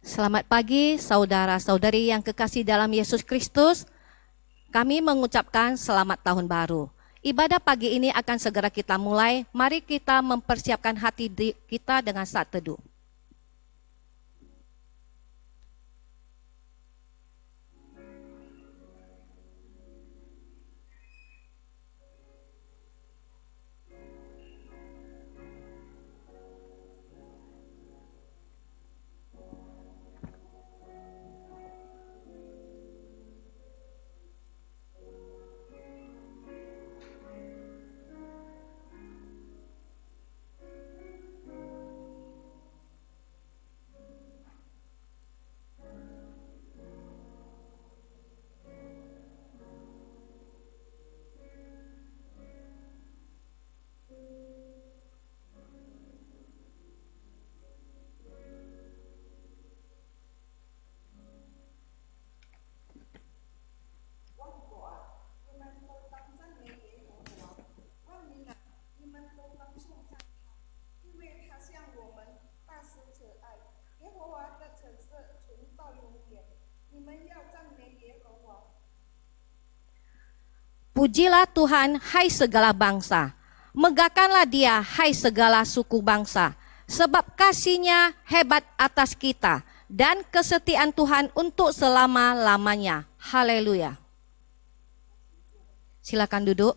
Selamat pagi saudara-saudari yang kekasih dalam Yesus Kristus. Kami mengucapkan selamat tahun baru. Ibadah pagi ini akan segera kita mulai. Mari kita mempersiapkan hati kita dengan saat teduh. Pujilah Tuhan, hai segala bangsa. Megahkanlah Dia, hai segala suku bangsa. Sebab kasih-Nya hebat atas kita dan kesetiaan Tuhan untuk selama-lamanya. Haleluya. Silakan duduk.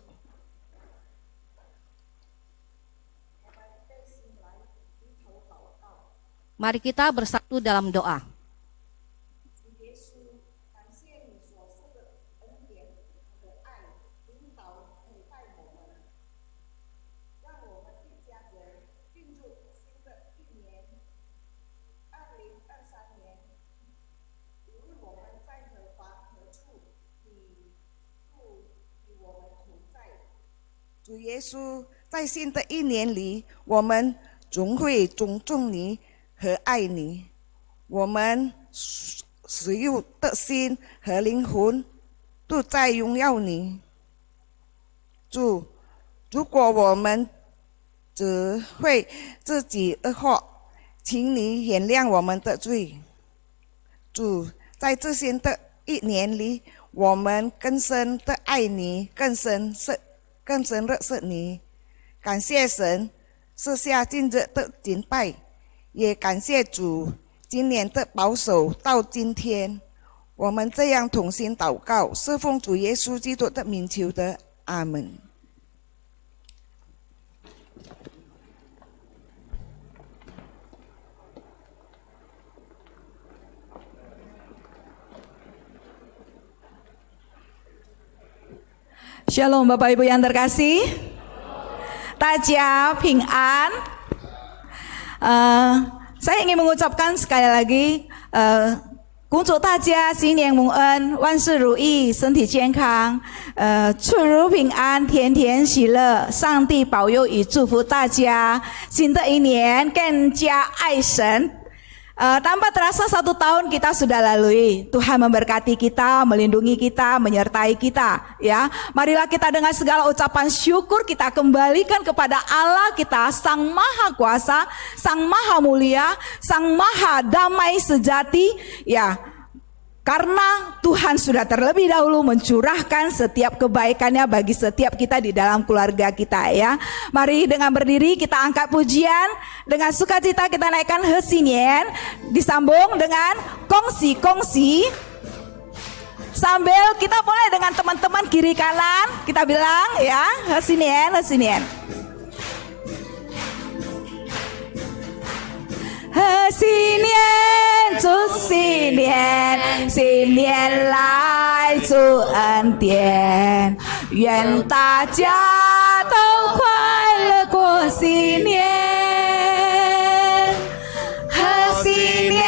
Mari kita bersatu dalam doa.主耶稣，在新的一年里，我们总会尊重你和爱你。我们所有的心和灵魂都在荣耀你。主，如果我们只会自己恶化，请你原谅我们的罪。主，在这新的一年里，我们更深的爱你，更深认识你。感谢神赐下今日的敬拜，也感谢主今年的保守到今天。我们这样同心祷告，是奉主耶稣基督的名求的，阿门。Shalom Bapak Ibu yang terkasih, 大家平安。saya ingin mengucapkan sekali lagi， 恭祝大家新年蒙恩，万事如意，身体健康，出入平安，天天喜乐。上帝保佑与祝福大家，新的一年更加爱神。tanpa terasa 1 tahun kita sudah lalui. Tuhan memberkati kita, melindungi kita, menyertai kita, ya. Marilah kita dengan segala ucapan syukur kita kembalikan kepada Allah kita, Sang Maha Kuasa, Sang Maha Mulia, Sang Maha Damai Sejati, ya. Karena Tuhan sudah terlebih dahulu mencurahkan setiap kebaikannya bagi setiap kita di dalam keluarga kita, ya. Mari dengan berdiri kita angkat pujian, dengan sukacita kita naikkan Hesinien, disambung dengan kongsi-kongsi. Sambil kita mulai dengan teman-teman kiri kanan, kita bilang, ya, Hesinien, Hesinien. 贺新年，祝新年，新年来祝恩典，愿大家都快乐过新年。贺新年，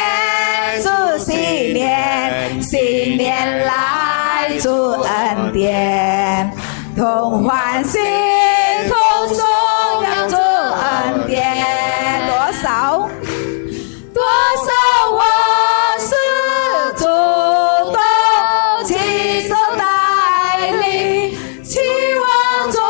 祝新年，新年来祝恩典，同欢喜，同颂扬祝恩典。多少我是主动亲手带领，期望中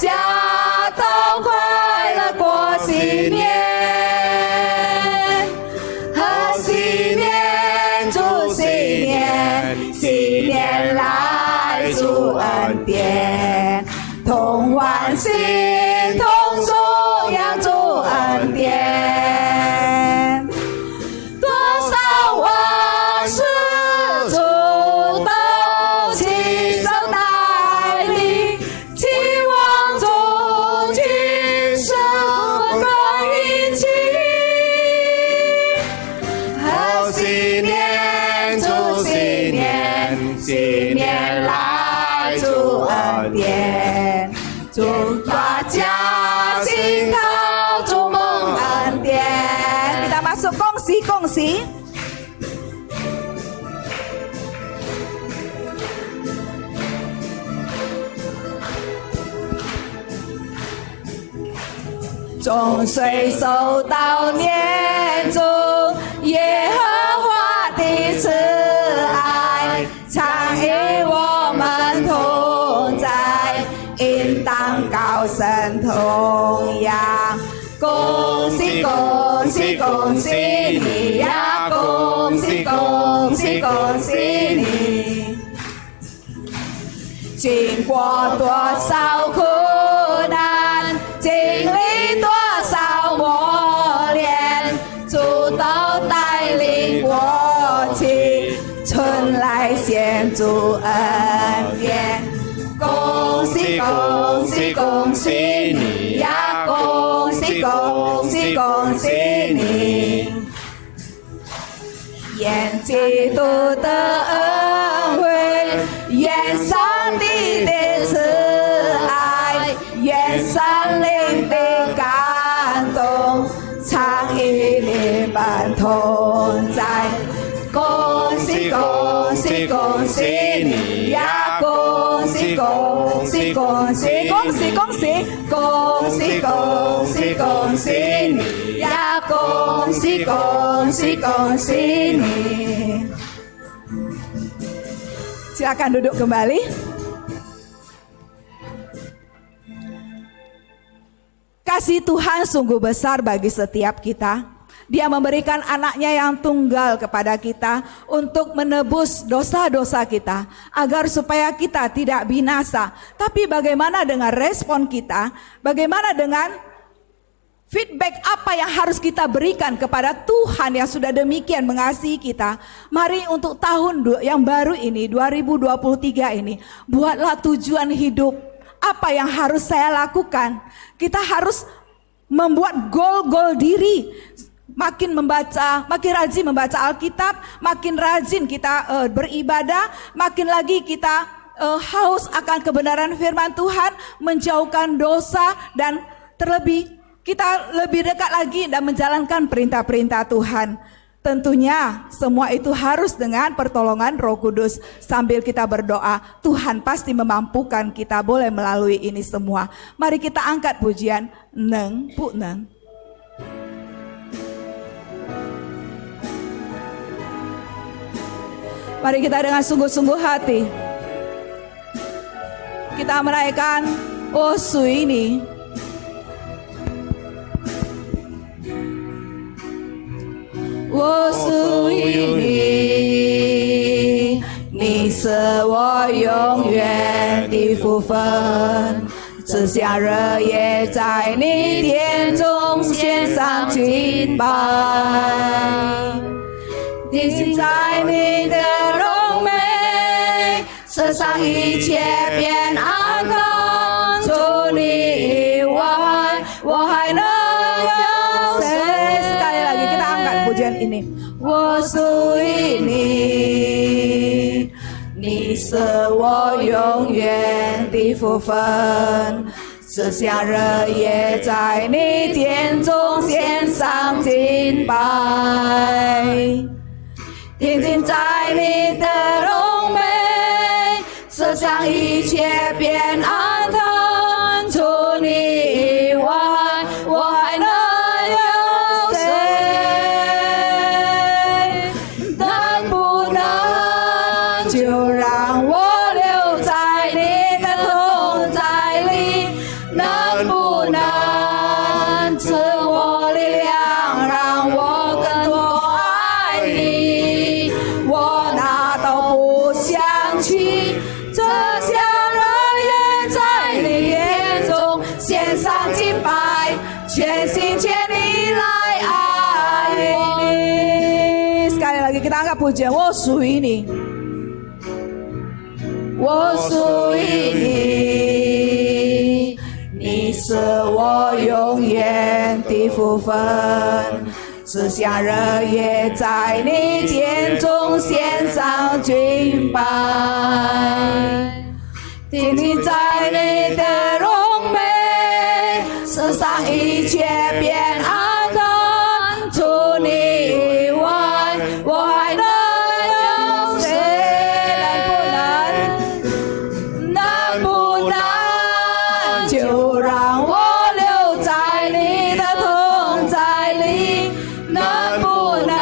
家都快乐过新年，贺新年，祝新年，新年来祝恩典，同欢喜，同颂扬祝恩典。多少万事主都亲手带领，期望中今生更运气。贺新年，祝新年，新年来祝恩典，祝大家心头祝梦恩典。Kita masuk kongsi-kongsi. Trong 岁收到年终，耶和华的慈爱常与我们同在，应当高声同扬。恭喜恭喜恭喜你呀！恭喜恭喜恭喜你！经过多少苦难，经历多少磨练，主都带领我去，春来献主恩典。恭喜恭喜恭喜你呀！恭喜恭喜恭喜你！愿基督的恩惠，愿上帝的慈爱，愿圣灵的感动，常与你们同在。恭喜恭喜恭喜你呀！恭喜恭喜恭喜恭喜恭喜恭喜恭喜恭喜你呀！恭喜恭喜恭喜你。Silakan duduk kembali. Kasih Tuhan sungguh besar bagi setiap kita. Dia memberikan anaknya yang tunggal kepada kita untuk menebus dosa-dosa kita, agar supaya kita tidak binasa. Tapi bagaimana dengan respon kita? Bagaimana dengan feedback apa yang harus kita berikan kepada Tuhan yang sudah demikian mengasihi kita? Mari untuk tahun yang baru ini, 2023 ini, buatlah tujuan hidup. Apa yang harus saya lakukan? Kita harus membuat goal-goal diri. Makin membaca, makin rajin membaca Alkitab, makin rajin kita beribadah, makin lagi kita haus akan kebenaran firman Tuhan, menjauhkan dosa, dan terlebih kita lebih dekat lagi dan menjalankan perintah-perintah Tuhan. Tentunya semua itu harus dengan pertolongan Roh Kudus. Sambil kita berdoa, Tuhan pasti memampukan kita boleh melalui ini semua. Mari kita angkat pujian Neng Pu Neng. Mari kita dengan sungguh-sungguh hati kita menaikkan Oh Sui ini. Oh Sui ini， 你是我永远的福分，只想热夜在你殿中献上敬拜。定在你的荣美，世上一切变安康。除你以外，我还能有谁？Sekali lagi kita angkat pujian ini. 我属于你，你是我永远的福分。只想热夜在你殿中献上敬拜。定睛在你的荣美，世上一切变安坦。除你以外，我还能有谁？能不能就让我留在你的同在里？能不能赐我力量，让我更多爱你。我哪都不想去，这像人也在你眼中献上敬拜，全心全意来爱你。Sekali lagi kita angkat pujian, 我属于你，我属于你，你是我永远的福分。只想人也在你殿中献上敬拜，听你在你的荣美，世上一切变暗淡，除你以外，我还能有谁？能不能就让我留在你的同在里？能不能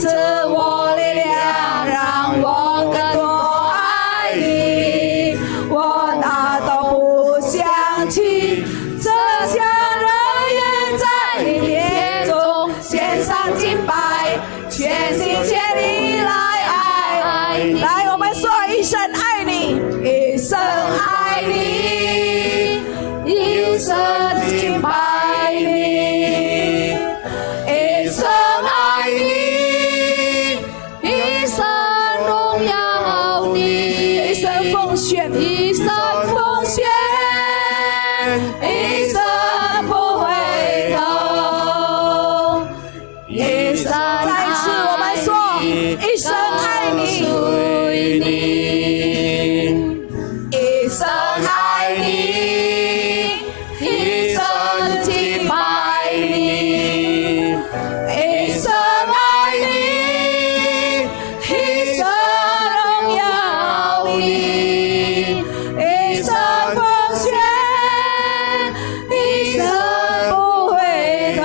赐我力量，让我更多爱你？我哪都不想去，这像人也在你殿中献上敬拜，全心全意来爱你。来，我们说一声爱你，一生爱你，一生敬拜你，一生爱你，一生荣耀你，一生奉献，一生奉献，一生不回头，一生再次我们说，一生爱你，属于你，一生爱你，一生敬拜你，一生爱你，一生荣耀你，一生奉献，一生不回头，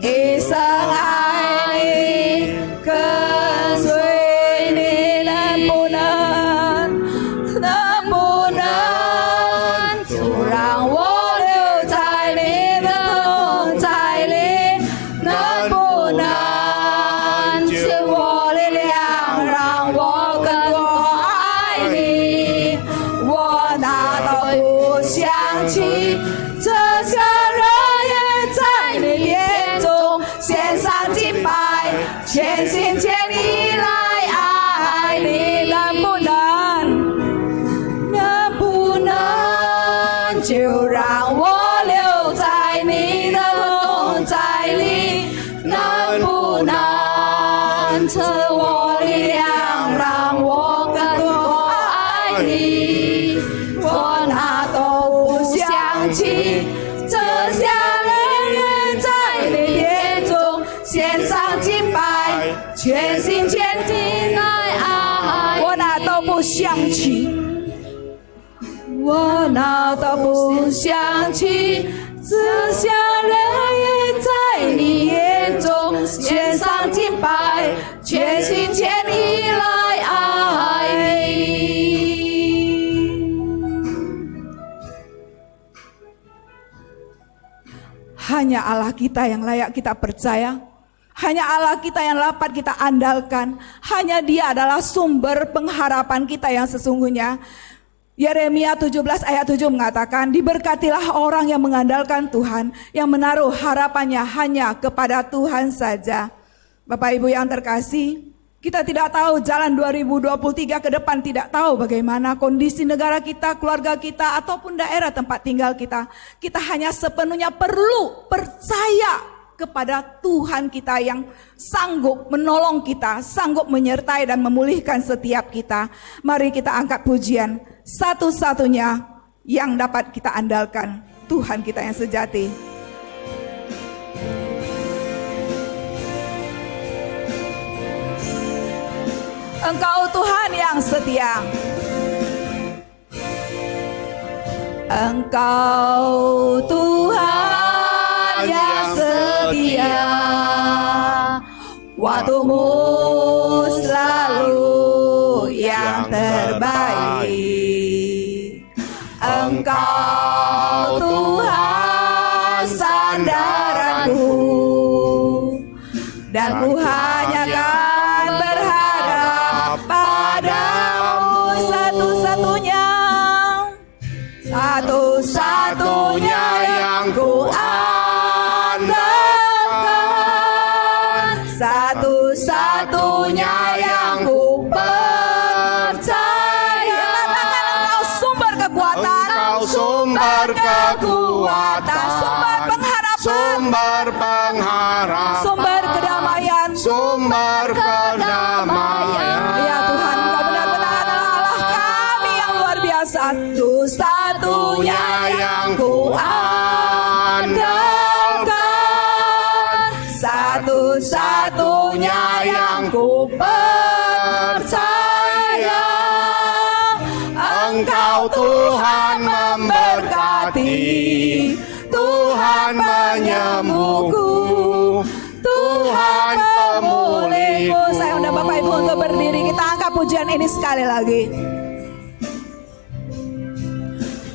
一生爱你，跟随你，能不能就让我留在你的同在里？能不能赐我力量，让我更多爱你？我哪都不想去，这像人也在你殿中献上敬拜，全心全意来爱你。能不能就让我留在你的同在里？能不能赐我力量，让我更多爱你？我哪都不想去，这像人也在你殿中献上敬拜，全心全意来爱你。我哪都不想去，我哪都不想去，只想人也在你眼中献上敬拜，全心全意来爱你。Hanya Allah kita yang layak kita percaya. Hanya Allah kita yang dapat kita andalkan. Hanya Dia adalah sumber pengharapan kita yang sesungguhnya. Yeremia 17 ayat 7 mengatakan, diberkatilah orang yang mengandalkan Tuhan, yang menaruh harapannya hanya kepada Tuhan saja. Bapak Ibu yang terkasih, kita tidak tahu jalan 2023 ke depan, tidak tahu bagaimana kondisi negara kita, keluarga kita, ataupun daerah tempat tinggal kita. Kita hanya sepenuhnya perlu percaya kepada Tuhan kita yang sanggup menolong kita, sanggup menyertai dan memulihkan setiap kita. Mari kita angkat pujian, satu-satunya yang dapat kita andalkan, Tuhan kita yang sejati. Engkau Tuhan yang setia, Engkau Tuhan yang setia, waktumu selalu yang terbaik. Engkau Tuhan sandaranku, dan ku hanya akan berharap padamu satu-satunya, satu-satunya yang ku andalkan, satu-satunya yang ku percaya. Katakan Engkau sumber kekuatan, Engkau sumber kekuatan, sumber pengharapan, sumber pengharapan, sumber kedamaian. sumber kedamaian. Ya Tuhan, Engkau benar-benar adalah Allah kami yang luar biasa, satu-satunya yang ku andalkan, satu-satunya yang ku percaya. Engkau Tuhan memberkati, Tuhan menyembuhku, Tuhan pemulihku. Saya undang Bapak Ibu untuk berdiri, kita angkat pujian ini sekali lagi.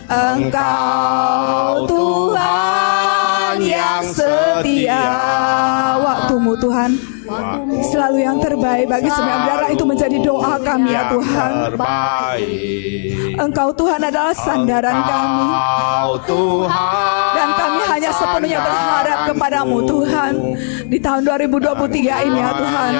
Engkau Tuhan yang setia, waktumu Tuhan selalu yang terbaik bagi semua saudara, itu menjadi doa kami ya Tuhan. Terbaik. Engkau Tuhan adalah sandaran kami, Engkau Tuhan, dan kami hanya sepenuhnya berharap kepadamu Tuhan di tahun 2023 ini ya Tuhan.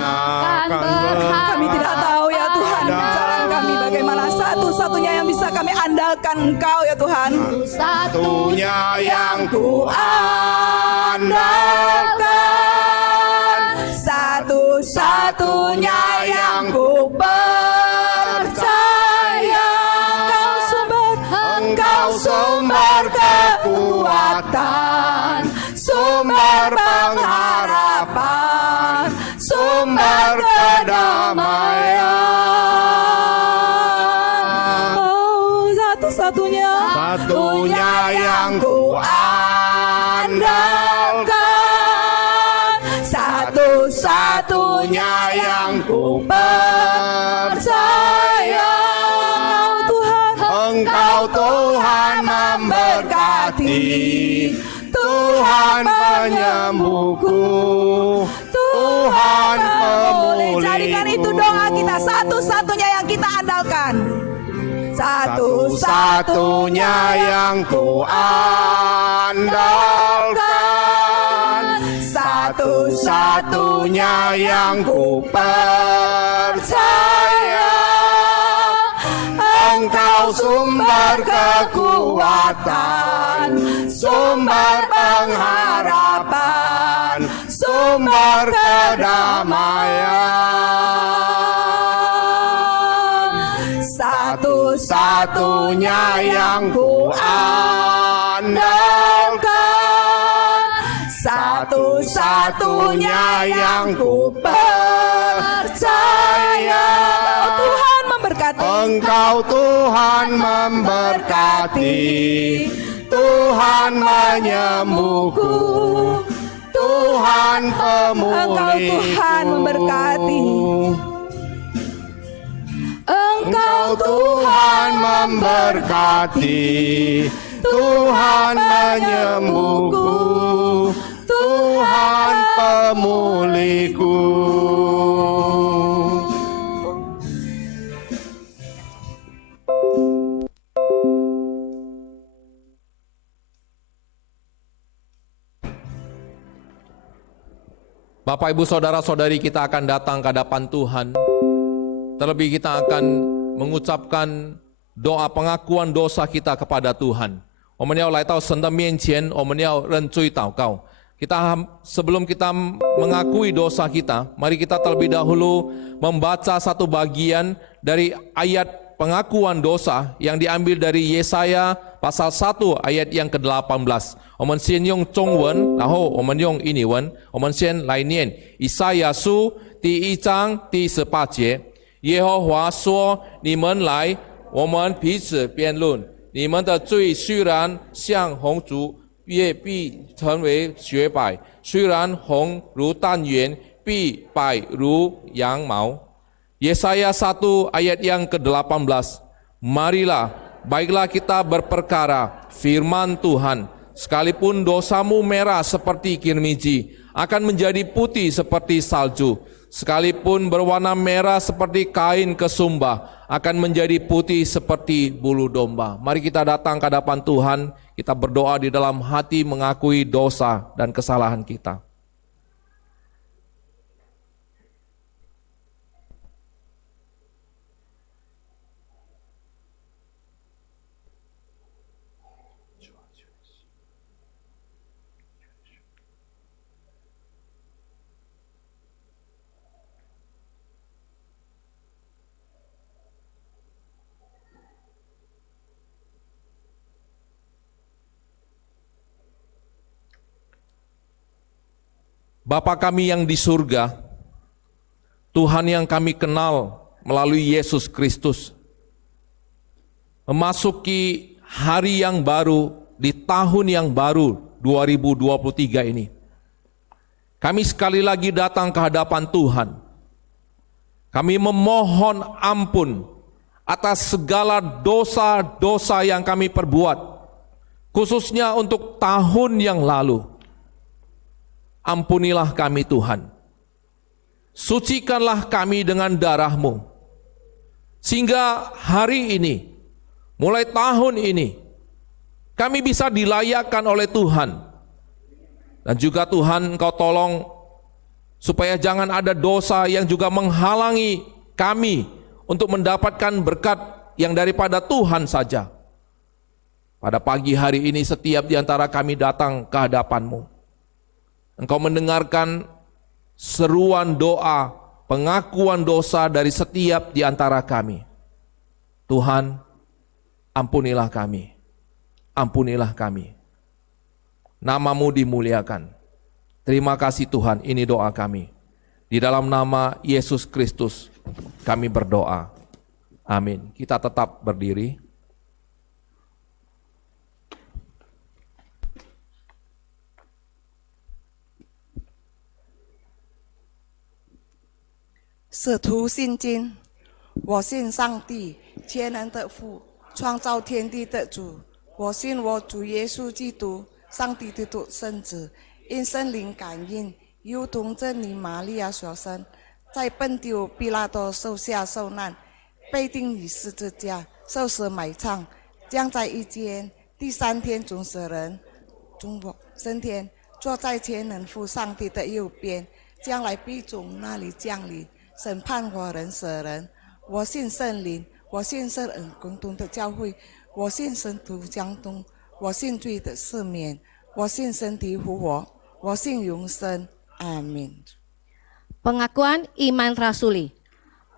Kami tidak tahu ya Tuhan jalan kami bagaimana, satu-satunya yang bisa kami andalkan Engkau ya Tuhan, satunya yang ku andalkan, satu-satunya yang ku percaya. Engkau sumber kekuatan, sumber pengharapan, sumber kedamaian. Oh, satu-satunya yang ku andalkan, satu-satunya yang ku percaya. Engkau Tuhan memberkati, Tuhan penyembuhku, Tuhan pemulihku. Jadikan itu doa kita, satu-satunya yang kita andalkan, satu-satunya yang ku andalkan, satu-satunya yang ku percaya. Engkau sumber kekuatan, sumber pengharapan, sumber kedamaian. Satu-satunya yang ku andalkan, satu-satunya yang ku percaya. Tuhan memberkati. Engkau Tuhan memberkati, Tuhan menyembuhku, Tuhan pemulihku. Engkau Tuhan memberkati. Engkau Tuhan memberkati, Tuhan menyembuhku, Tuhan pemulihku. Bapak, Ibu, Saudara-saudari, kita akan datang ke hadapan Tuhan. Terlebih kita akan mengucapkan doa pengakuan dosa kita kepada Tuhan. Sebelum kita mengakui dosa kita, mari kita terlebih dahulu membaca satu bagian dari ayat pengakuan dosa yang diambil dari Yesaya pasal 1 ayat yang ke-18. 我们先用中文，然后我们用印尼文。我们先来念以赛亚书第1章第18节。耶和华说：“你们来，我们彼此辩论。你们的罪虽然像红烛，也必成为雪白；虽然红如丹颜，必白如羊毛。” Yesaya 1 ayat yang ke-18. Marilah baiklah kita berperkara, firman Tuhan, sekalipun dosamu merah seperti kirmiji, akan menjadi putih seperti salju. Sekalipun berwarna merah seperti kain kesumbah, akan menjadi putih seperti bulu domba. Mari kita datang ke hadapan Tuhan, kita berdoa di dalam hati mengakui dosa dan kesalahan kita. Bapa kami yang di surga, Tuhan yang kami kenal melalui Yesus Kristus, memasuki hari yang baru di tahun yang baru 2023 ini. Kami sekali lagi datang ke hadapan Tuhan. Kami memohon ampun atas segala dosa-dosa yang kami perbuat, khususnya untuk tahun yang lalu. Ampunilah kami Tuhan, sucikanlah kami dengan darah-Mu, sehingga hari ini, mulai tahun ini, kami bisa dilayakkan oleh Tuhan. Dan juga Tuhan, Engkau tolong supaya jangan ada dosa yang juga menghalangi kami untuk mendapatkan berkat yang daripada Tuhan saja. Pada pagi hari ini setiap di antara kami datang ke hadapan-Mu. Engkau mendengarkan seruan doa, pengakuan dosa dari setiap di antara kami. Tuhan, ampunilah kami, ampunilah kami. Nama-Mu dimuliakan. Terima kasih Tuhan, ini doa kami. Di dalam nama Yesus Kristus kami berdoa. Amin. Kita tetap berdiri.《使徒信经》，我信上帝，全能的父，创造天地的主。我信我主耶稣基督，上帝的独生子，因圣灵感应，由童真女玛利亚所生，在本丢比拉多手下受难，被钉于十字架，受死埋葬，降在一间，第三天从死人中升天，坐在全能父上帝的右边，将来必从那里降临。审判活人死人。我信圣灵，我信圣恩共同的教会，我信神徒相通，我信罪的赦免，我信身体复活，我信永生。Amin. Pengakuan iman rasuli.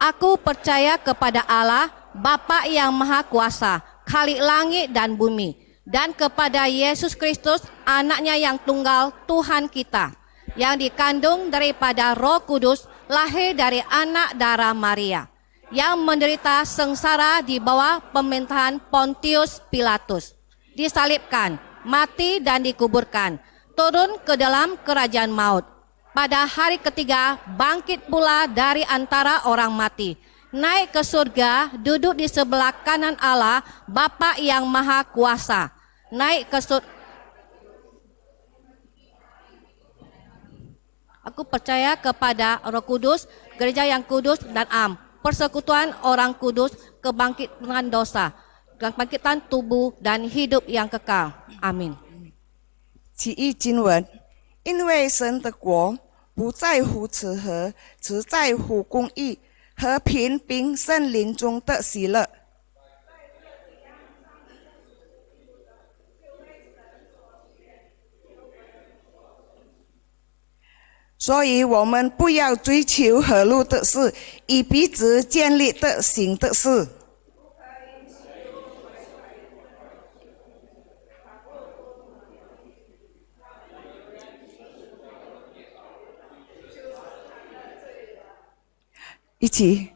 Aku percaya kepada Allah, Bapa yang Maha Kuasa, Khalik langit dan bumi, dan kepada Yesus Kristus, anaknya yang tunggal, Tuhan kita, yang dikandung daripada Roh Kudus, lahir dari anak darah Maria, yang menderita sengsara di bawah pemerintahan Pontius Pilatus, disalibkan, mati dan dikuburkan, turun ke dalam kerajaan maut. Pada hari ketiga bangkit pula dari antara orang mati, naik ke surga, duduk di sebelah kanan Allah, Bapa yang Maha Kuasa, naik ke surga. Aku percaya kepada Roh Kudus, gereja yang kudus dan am, persekutuan orang kudus, kebangkitan dosa, kebangkitan tubuh dan hidup yang kekal. Amin. 起义经文，因为神的国不在乎此和，只在乎公义、和平并圣灵中的喜乐。所以我们不要追求合路的事，以彼此建立的行的事。一起，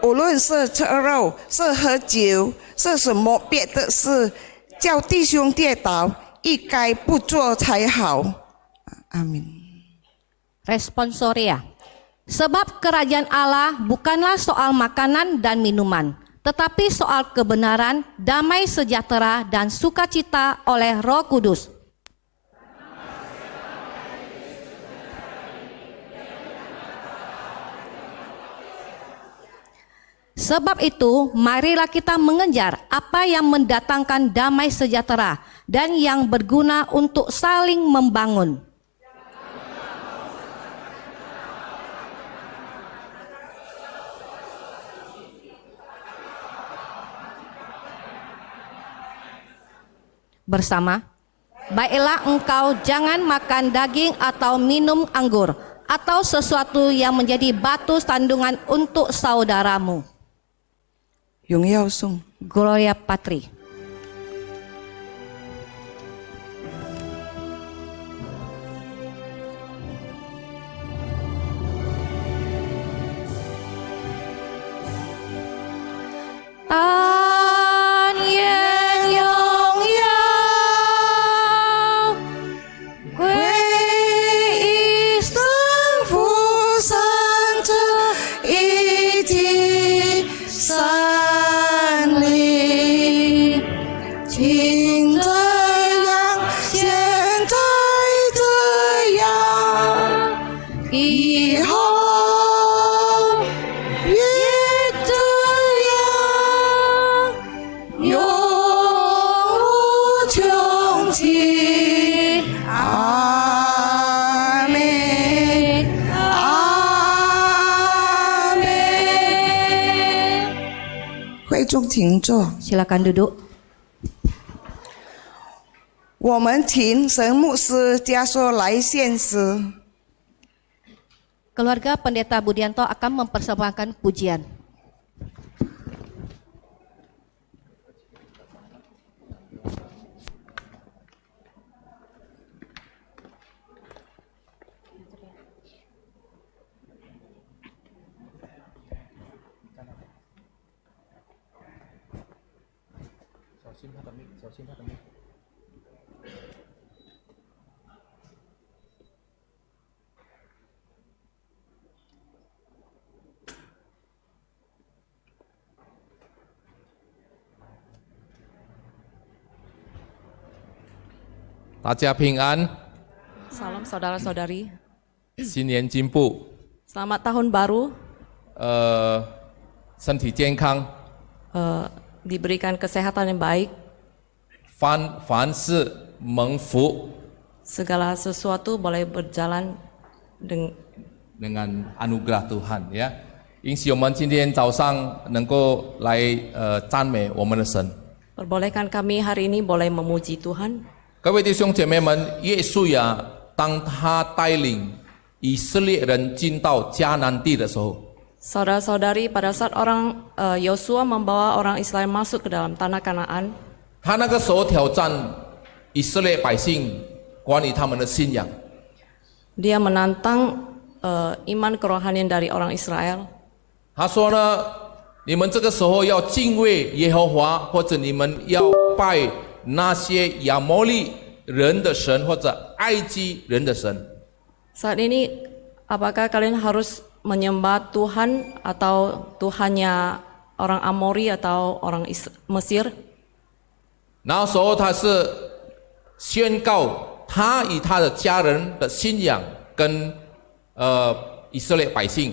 无论是吃肉，是喝酒，是什么别的事，叫弟兄跌倒，一概不做才好。阿明。 Responsoria. Sebab kerajaan Allah bukanlah soal makanan dan minuman, tetapi soal kebenaran, damai sejahtera, dan sukacita oleh Roh Kudus. Sebab itu, marilah kita mengejar apa yang mendatangkan damai sejahtera dan yang berguna untuk saling membangun. Bersama, baiklah engkau jangan makan daging atau minum anggur, atau sesuatu yang menjadi batu sandungan untuk saudaramu. 荣耀颂。 Gloria Patri. Silakan duduk. 我们请神牧师家属来献诗。 Keluarga Pendeta Budianto akan mempersembahkan pujian. Daja平安， Salam saudara-saudari. 新年进步， Selamat tahun baru. 身体健康， Diberikan kesehatan yang baik. 凡事蒙福， Segala sesuatu boleh berjalan dengan anugerah Tuhan ya。允许我们今天早上能够来赞美我们的神。 Perbolehkan kami hari ini boleh memuji Tuhan. 各位弟兄姐妹们，耶稣呀，当他带领以色列人进到迦南地的时候， Saudara-saudari, pada saat Yosua membawa orang Israel masuk ke dalam tanah Kanaan, 他那个时候挑战以色列百姓关于他们的信仰。 dia menantang iman kerohanian dari orang Israel. 他说呢，你们这个时候要敬畏耶和华，或者你们要拜那些亚摩利人的神或者埃及人的神。 Saat ini, apakah kalian harus menyembah Tuhan atau Tuhannya orang Amori atau orang Mesir? 那时候他是宣告他与他的家人的信仰跟以色列百姓。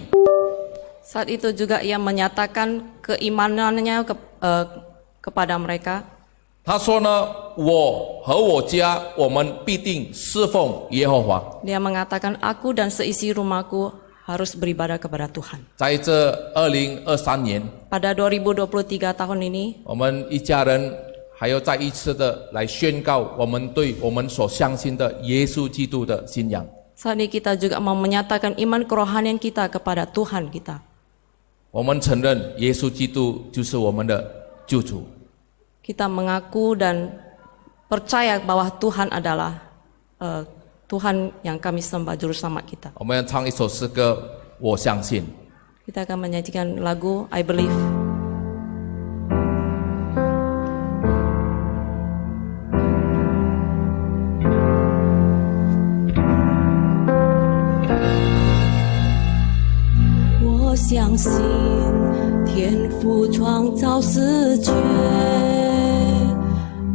Saat itu juga ia menyatakan keimanannya kepada mereka. 他说呢，我和我家，我们必定侍奉耶和华。 Dia mengatakan, aku dan seisi rumahku harus beribadah kepada Tuhan. 在这2023年， Pada 2023 tahun ini, 我们一家人还要再一次的来宣告我们对我们所相信的耶稣基督的信仰。 saat ini kita juga mau menyatakan iman kerohanian kita kepada Tuhan kita. 我们承认耶稣基督就是我们的救主。 Kita mengaku dan percaya bahwa Tuhan adalah Tuhan yang kami sembah, juru selamat kita. 我们要唱一首诗歌，我相信。 Kita akan menyanyikan lagu I Believe. 天父创造世界，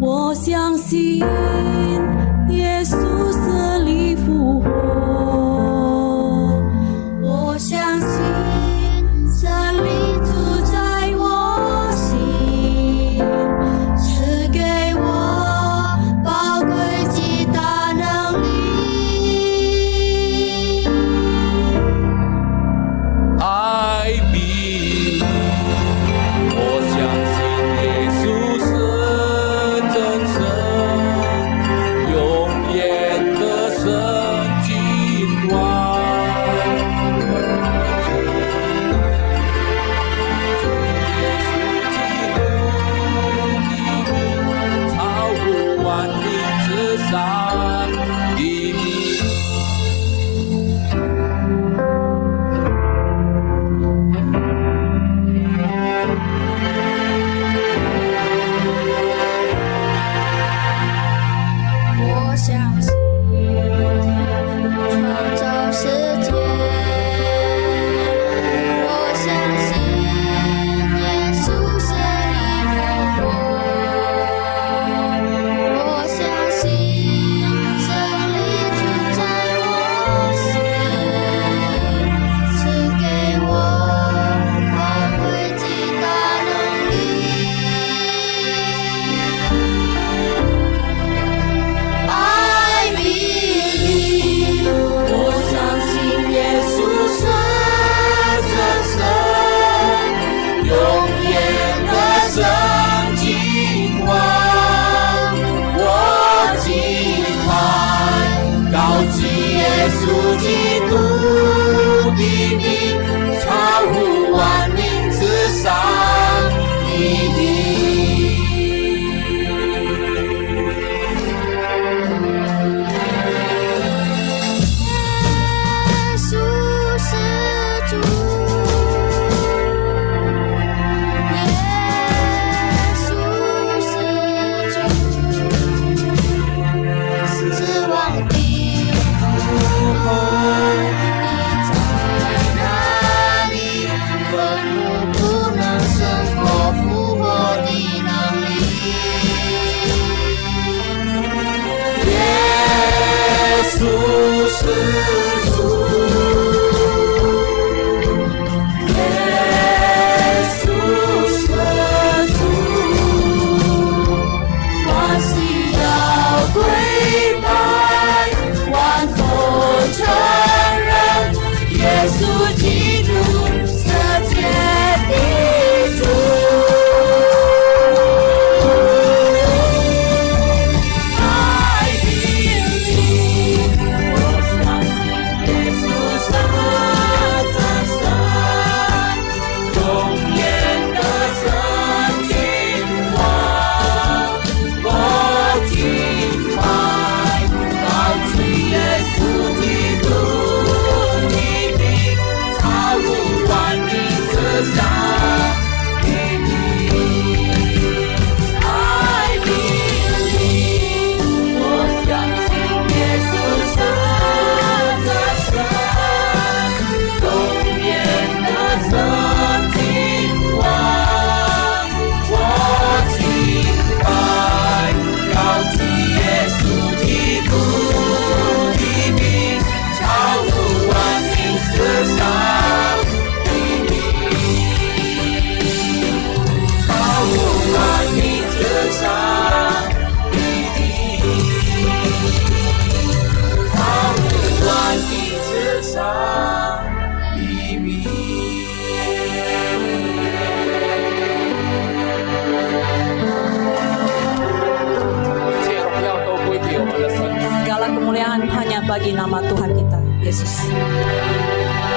我相信耶稣死里复活，我相信圣灵住在我心，赐给我宝贵极大能力。I believe，我相信耶稣是真神，永远的神君王。耶稣基督的名超乎万民之上的名。我相信创造世界，我相信耶稣死里复活，我相信圣灵住在我心，赐给我宝贵极大能力。I believe，我相信耶稣是真神，永远的神君王。我敬拜高举耶稣基督的名，超乎万民之上的名。耶稣是主，耶稣是主，死亡的复活，你在哪里？坟墓不能胜过复活的能力。耶稣是主，耶稣是主，万膝要跪拜，万口承认，耶稣基督世界的主。I believe，我相信耶稣是真神，永远的神君王。我敬拜高举耶稣基督的名，超乎万民之上的名。I believe，我相信耶稣是真神，永远的神君王。我敬拜高举耶稣基督的名，超乎万民之上的名，超乎万民之上的名，超乎万民之上的名。一切荣耀都归给我们的神。 Segala kemuliaan hanya bagi nama Tuhan kita, Yesus. “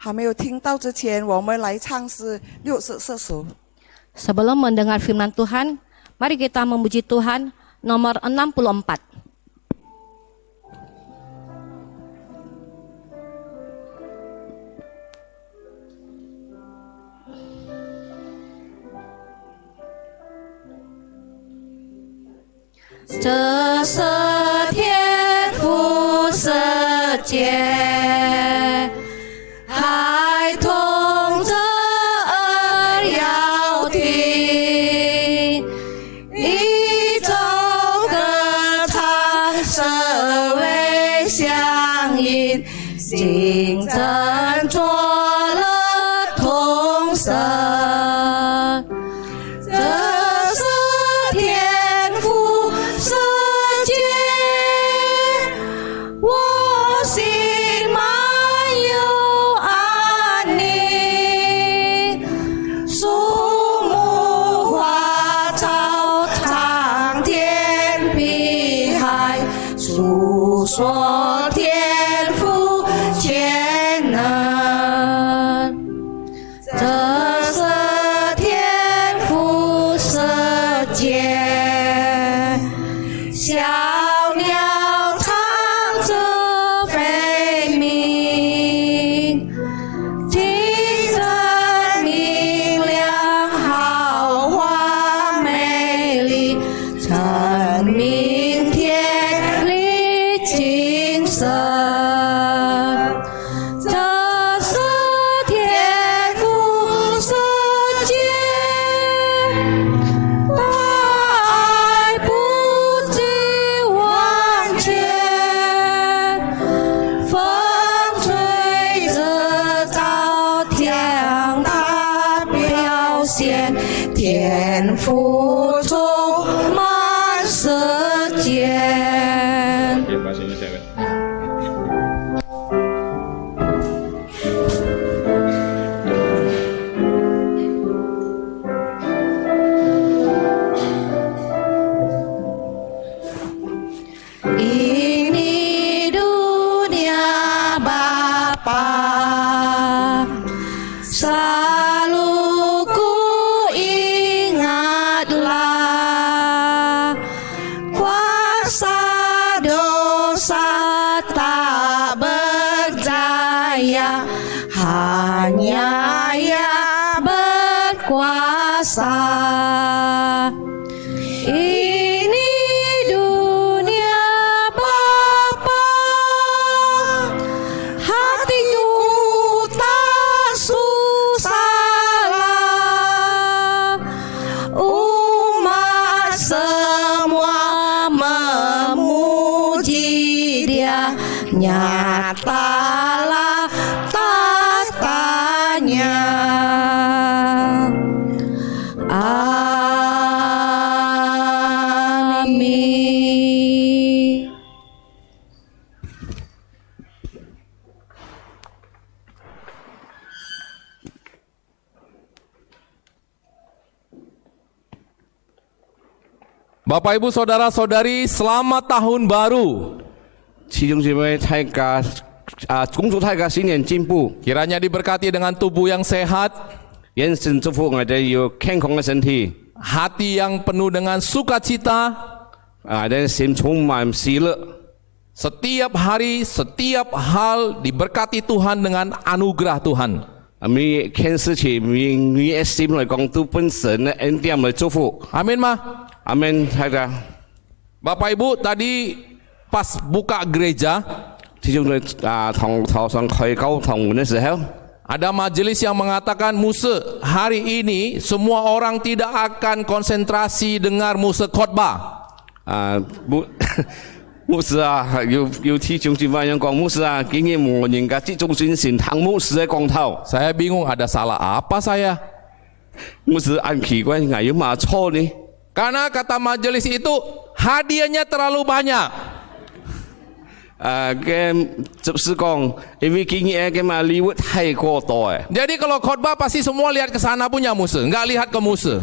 还没有听到之前，我们来唱诗64首。 Sebelum mendengar firman Tuhan, mari kita memuji Tuhan nomor 64. 这是天父世界，孩童这儿要听，一种歌唱社会响应，心真做了童声。这是天父世界，我心满有安宁。树木花草长天碧海，诉说天父全能。这是天父世界，小鸟唱着飞鸣，听着明亮好花美丽，证明天理精神。这是天父世界，大爱不计万千，风吹着朝天大表现，天赋充满世间。Ini dunia Bapa, selalu ku ingatlah, kuasa dosa tak berjaya, hanya Ia berkuasa. Ini dunia Bapa, hatiku tak susahlah, umat semua memuji Dia, nyatalah taktanya. Amin. Bapak Ibu Saudara-saudari, selamat tahun baru. 弟兄姐妹，大家恭祝大家新年进步， Kiranya diberkati dengan tubuh yang sehat, 願神祝福我哋有健康嘅身體， hati yang penuh dengan sukacita, 讓心充滿喜樂。 setiap hari, setiap hal diberkati Tuhan dengan anugerah Tuhan. 每件事情，每一心嚟講都本神嘅恩典嚟祝福。 Amin mah. 阿門，大家。 Bapak Ibu tadi pas buka gereja, 弟兄哋同頭上開教堂門嘅時候， ada majelis yang mengatakan Muse, hari ini semua orang tidak akan konsentrasi dengar Muse khotbah. 牧師啊，有弟兄姊妹講牧師啊，今日冇人家集中精神聽牧師嘅講道。 Saya bingung ada salah apa saya? 牧師按奇怪，我有乜錯呢？ Karena kata majelis itu hadiahnya terlalu banyak. 就是講，因為今日嘅嘛禮物太過多誒。 Jadi kalau khotbah pasti semua lihat ke sana punya Muse, nggak lihat ke Muse.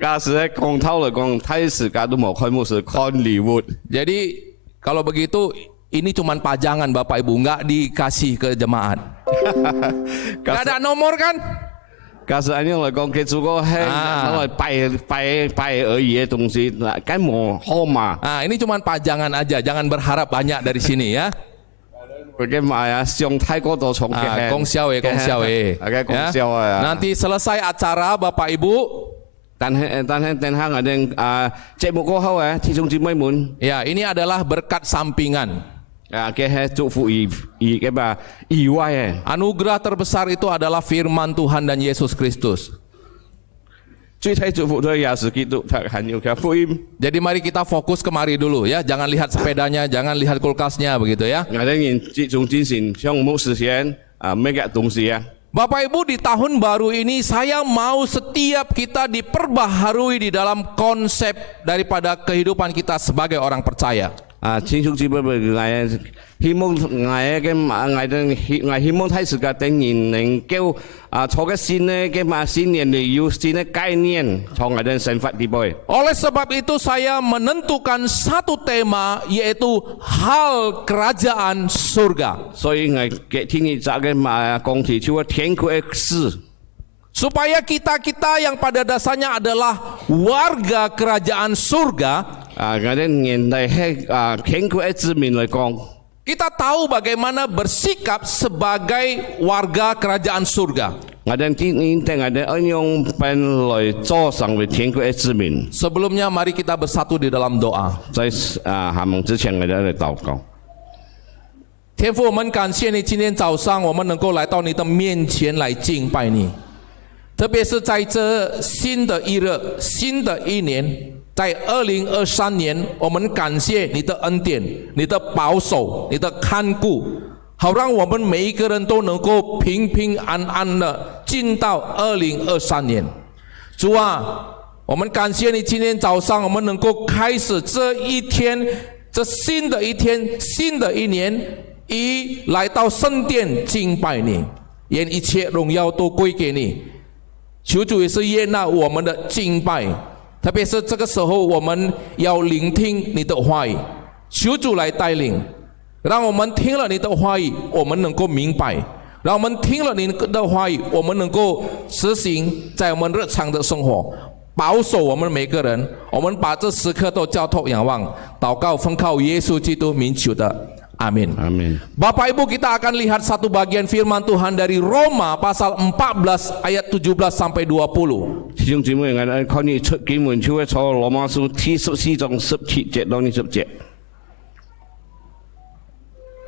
假使喺講道嚟講，睇時間都冇開牧師看禮物。 Jadi kalau begitu ini cuma pajangan Bapak Ibu, nggak dikasih ke jemaat. Nggak ada nomor kan? 假使按樣嚟講，佢做個係攞嚟拜而已嘅東西，梗冇好嘛。 Nah, ini cuma pajangan aja, jangan berharap banyak dari sini ya. 佢嘅買啊，上太過多重嘅。 Kong Xiawe. Oke, Kong Ya. Xiawe. Nanti selesai acara Bapak Ibu, 但係等下我哋節目過後弟兄姊妹們 Ya, ini adalah berkat sampingan. 嘅係祝福嘅吧意外嘅。 Anugerah terbesar itu adalah firman Tuhan dan Yesus Kristus. 最大祝福都係耶穌基督，他還有嘅福音。 Jadi mari kita fokus kemari dulu ya, jangan lihat sepedanya, jangan lihat kulkasnya begitu ya. 我哋人這種精神，向牧師先每個東西啊。 Bapak Ibu, di tahun baru ini saya mau setiap kita diperbaharui di dalam konsep daripada kehidupan kita sebagai orang percaya. 弟兄姊妹們，希望我希望睇時間等人能夠坐嘅新嘅新年的有新的概念，從我哋生活裏邊。 Oleh sebab itu saya menentukan satu tema, yaitu hal kerajaan surga. 所以我嘅聽日就嘅講題就係天國嘅事。 Supaya kita-kita yang pada dasarnya adalah warga kerajaan surga, 我哋現代係天國嘅子民嚟講， kita tahu bagaimana bersikap sebagai warga kerajaan surga. 我哋應該我哋用本來做成為天國嘅子民。 Sebelumnya mari kita bersatu di dalam doa. 在下蒙之前，我哋嚟禱告。 天父，我们感谢你，今天早上我们能够来到你的面前来敬拜你。特别是在这新的一日、新的一年，在2023年，我们感谢你的恩典、你的保守、你的看顾，好让我们每一个人都能够平平安安的进到2023年。主啊，我们感谢你，今天早上我们能够开始这一天，这新的一天、新的一年，来到圣殿敬拜你，愿一切荣耀都归给你。求主也是悦纳我们的敬拜，特别是这个时候，我们要聆听你的话语，求主来带领，让我们听了你的话语，我们能够明白；让我们听了你的话语，我们能够实行在我们日常的生活，保守我们每个人。我们把这时刻都交托仰望，祷告奉靠耶稣基督名求的。 Amin. Amin. Bapak Ibu, kita akan lihat satu bagian firman Tuhan dari Roma pasal 14 ayat 17 sampai 20. 弟兄姊妹，我哋看你出經文就係從羅馬書第14章17節到20節。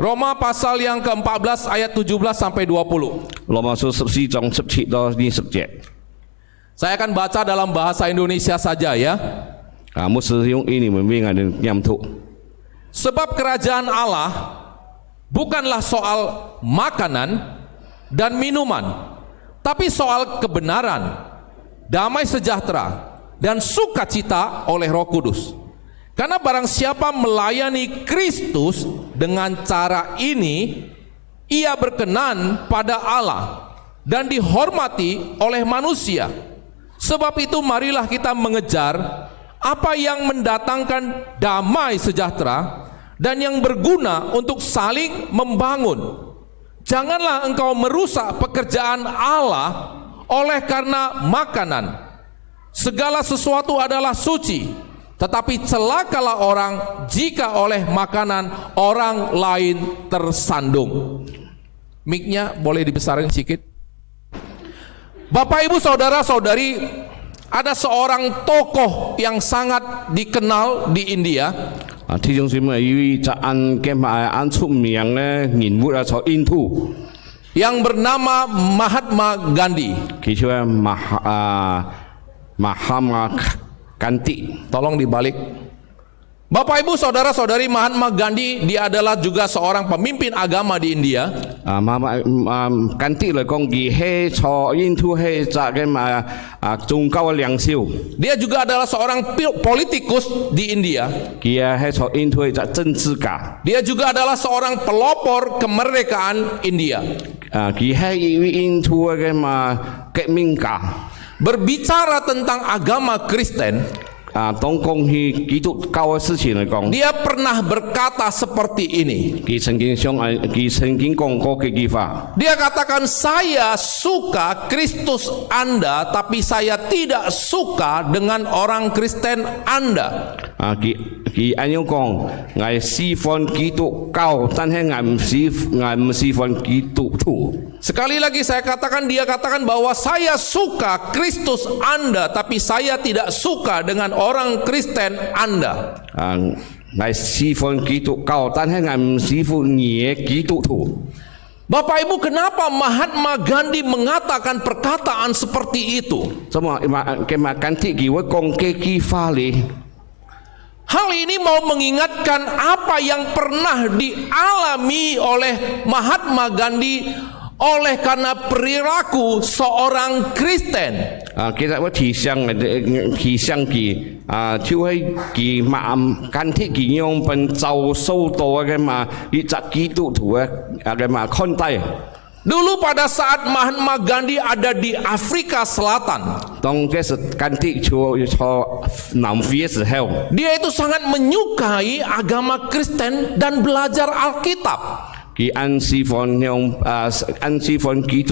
Roma pasal yang ke-14 ayat 17 sampai 20. 羅馬書14章17到20節。 Saya akan baca dalam bahasa Indonesia saja ya. 牧師用英文為我哋念讀。 Sebab kerajaan Allah bukanlah soal makanan dan minuman, tapi soal kebenaran, damai sejahtera, dan sukacita oleh Roh Kudus. Karena barang siapa melayani Kristus dengan cara ini, ia berkenan pada Allah dan dihormati oleh manusia. Sebab itu marilah kita mengejar apa yang mendatangkan damai sejahtera dan yang berguna untuk saling membangun. Janganlah engkau merusak pekerjaan Allah oleh karena makanan. Segala sesuatu adalah suci, tetapi celakalah orang jika oleh makanan orang lain tersandung. Mic-nya boleh dibesarin sedikit. Bapak Ibu Saudara-saudari, ada seorang tokoh yang sangat dikenal di India. 弟兄姊妹，有一按出名嘅人物從印度， yang bernama Mahatma Gandhi. 佢就係Mahatma Gandhi。 Tolong dibalik. Bapak Ibu Saudara-saudari, Mahatma Gandhi dia adalah juga seorang pemimpin agama di India. Gandhi 嚟講，佢係從印度係一個宗教嘅領袖。 Dia juga adalah seorang politikus di India. 佢係從印度係一個政治家。 Dia juga adalah seorang pelopor kemerdekaan India. 佢係印度嘅革命家。 Berbicara tentang agama Kristen, 當講係基督教嘅事情嚟講， dia pernah berkata seperti ini. 佢曾經講過嘅句話。 Dia katakan, saya suka Kristus Anda, tapi saya tidak suka dengan orang Kristen Anda. 佢安樣講，我侍奉基督教，但係我唔侍奉基督徒。 Sekali lagi saya katakan, dia katakan bahwa saya suka Kristus Anda, tapi saya tidak suka dengan orang Kristen Anda. 我侍奉基督教，但係我唔侍奉你嘅基督徒。 Bapak Ibu, kenapa Mahatma Gandhi mengatakan perkataan seperti itu? 咁啊，近啲佢會講嘅幾花咧。 Hal ini mau mengingatkan apa yang pernah dialami oleh Mahatma Gandhi oleh karena perilaku seorang Kristen. Kita 會提醒佢就係佢近啲佢用本遭受到嘅嘛，一隻基督徒嘅嘛看待。 Dulu pada saat Mahatma Gandhi ada di Afrika Selatan, 當這是近啲坐南非嘅時候， dia itu sangat menyukai agama Kristen dan belajar Alkitab. 佢按侍奉基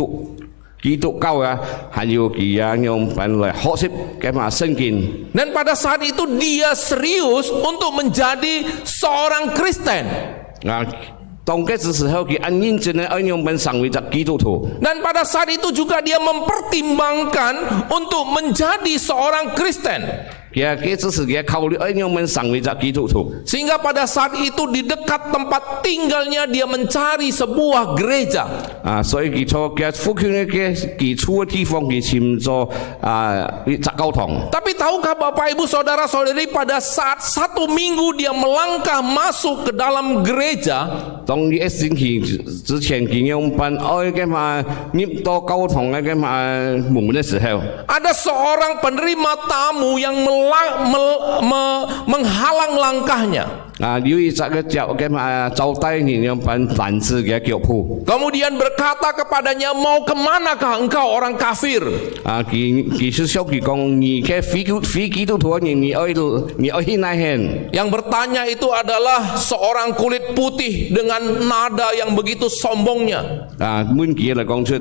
督教啊，還有佢用本來學習嘅嘛聖經。 Dan pada saat itu dia serius untuk menjadi seorang Kristen. 當這時候佢按認真嘅按用本成為隻基督徒。 Dan pada saat itu juga dia mempertimbangkan untuk menjadi seorang Kristen. 佢只是佢考慮按用本成為隻基督徒。 Sehingga pada saat itu di dekat tempat tinggalnya dia mencari sebuah gereja. 所以佢坐嘅附近嘅佢住嘅地方佢簽咗一隻教堂。 Tapi tahukah Bapak Ibu Saudara-saudari, pada saat 1 minggu dia melangkah masuk ke dalam gereja, 當呢一星期之前佢用本愛嘅嘛入到教堂嘅嘛門嘅時候， ada seorang penerima tamu yang menghalang langkahnya. 有一隻嘅腳嘅嘛走低佢用本男子嘅腳鋪。 Kemudian berkata kepadanya, mau kemanakah engkau orang kafir? 佢是想佢講你嘅非基督徒你愛去哪邊？ Yang bertanya itu adalah seorang kulit putih dengan nada yang begitu sombongnya. 滿佢嚟講出一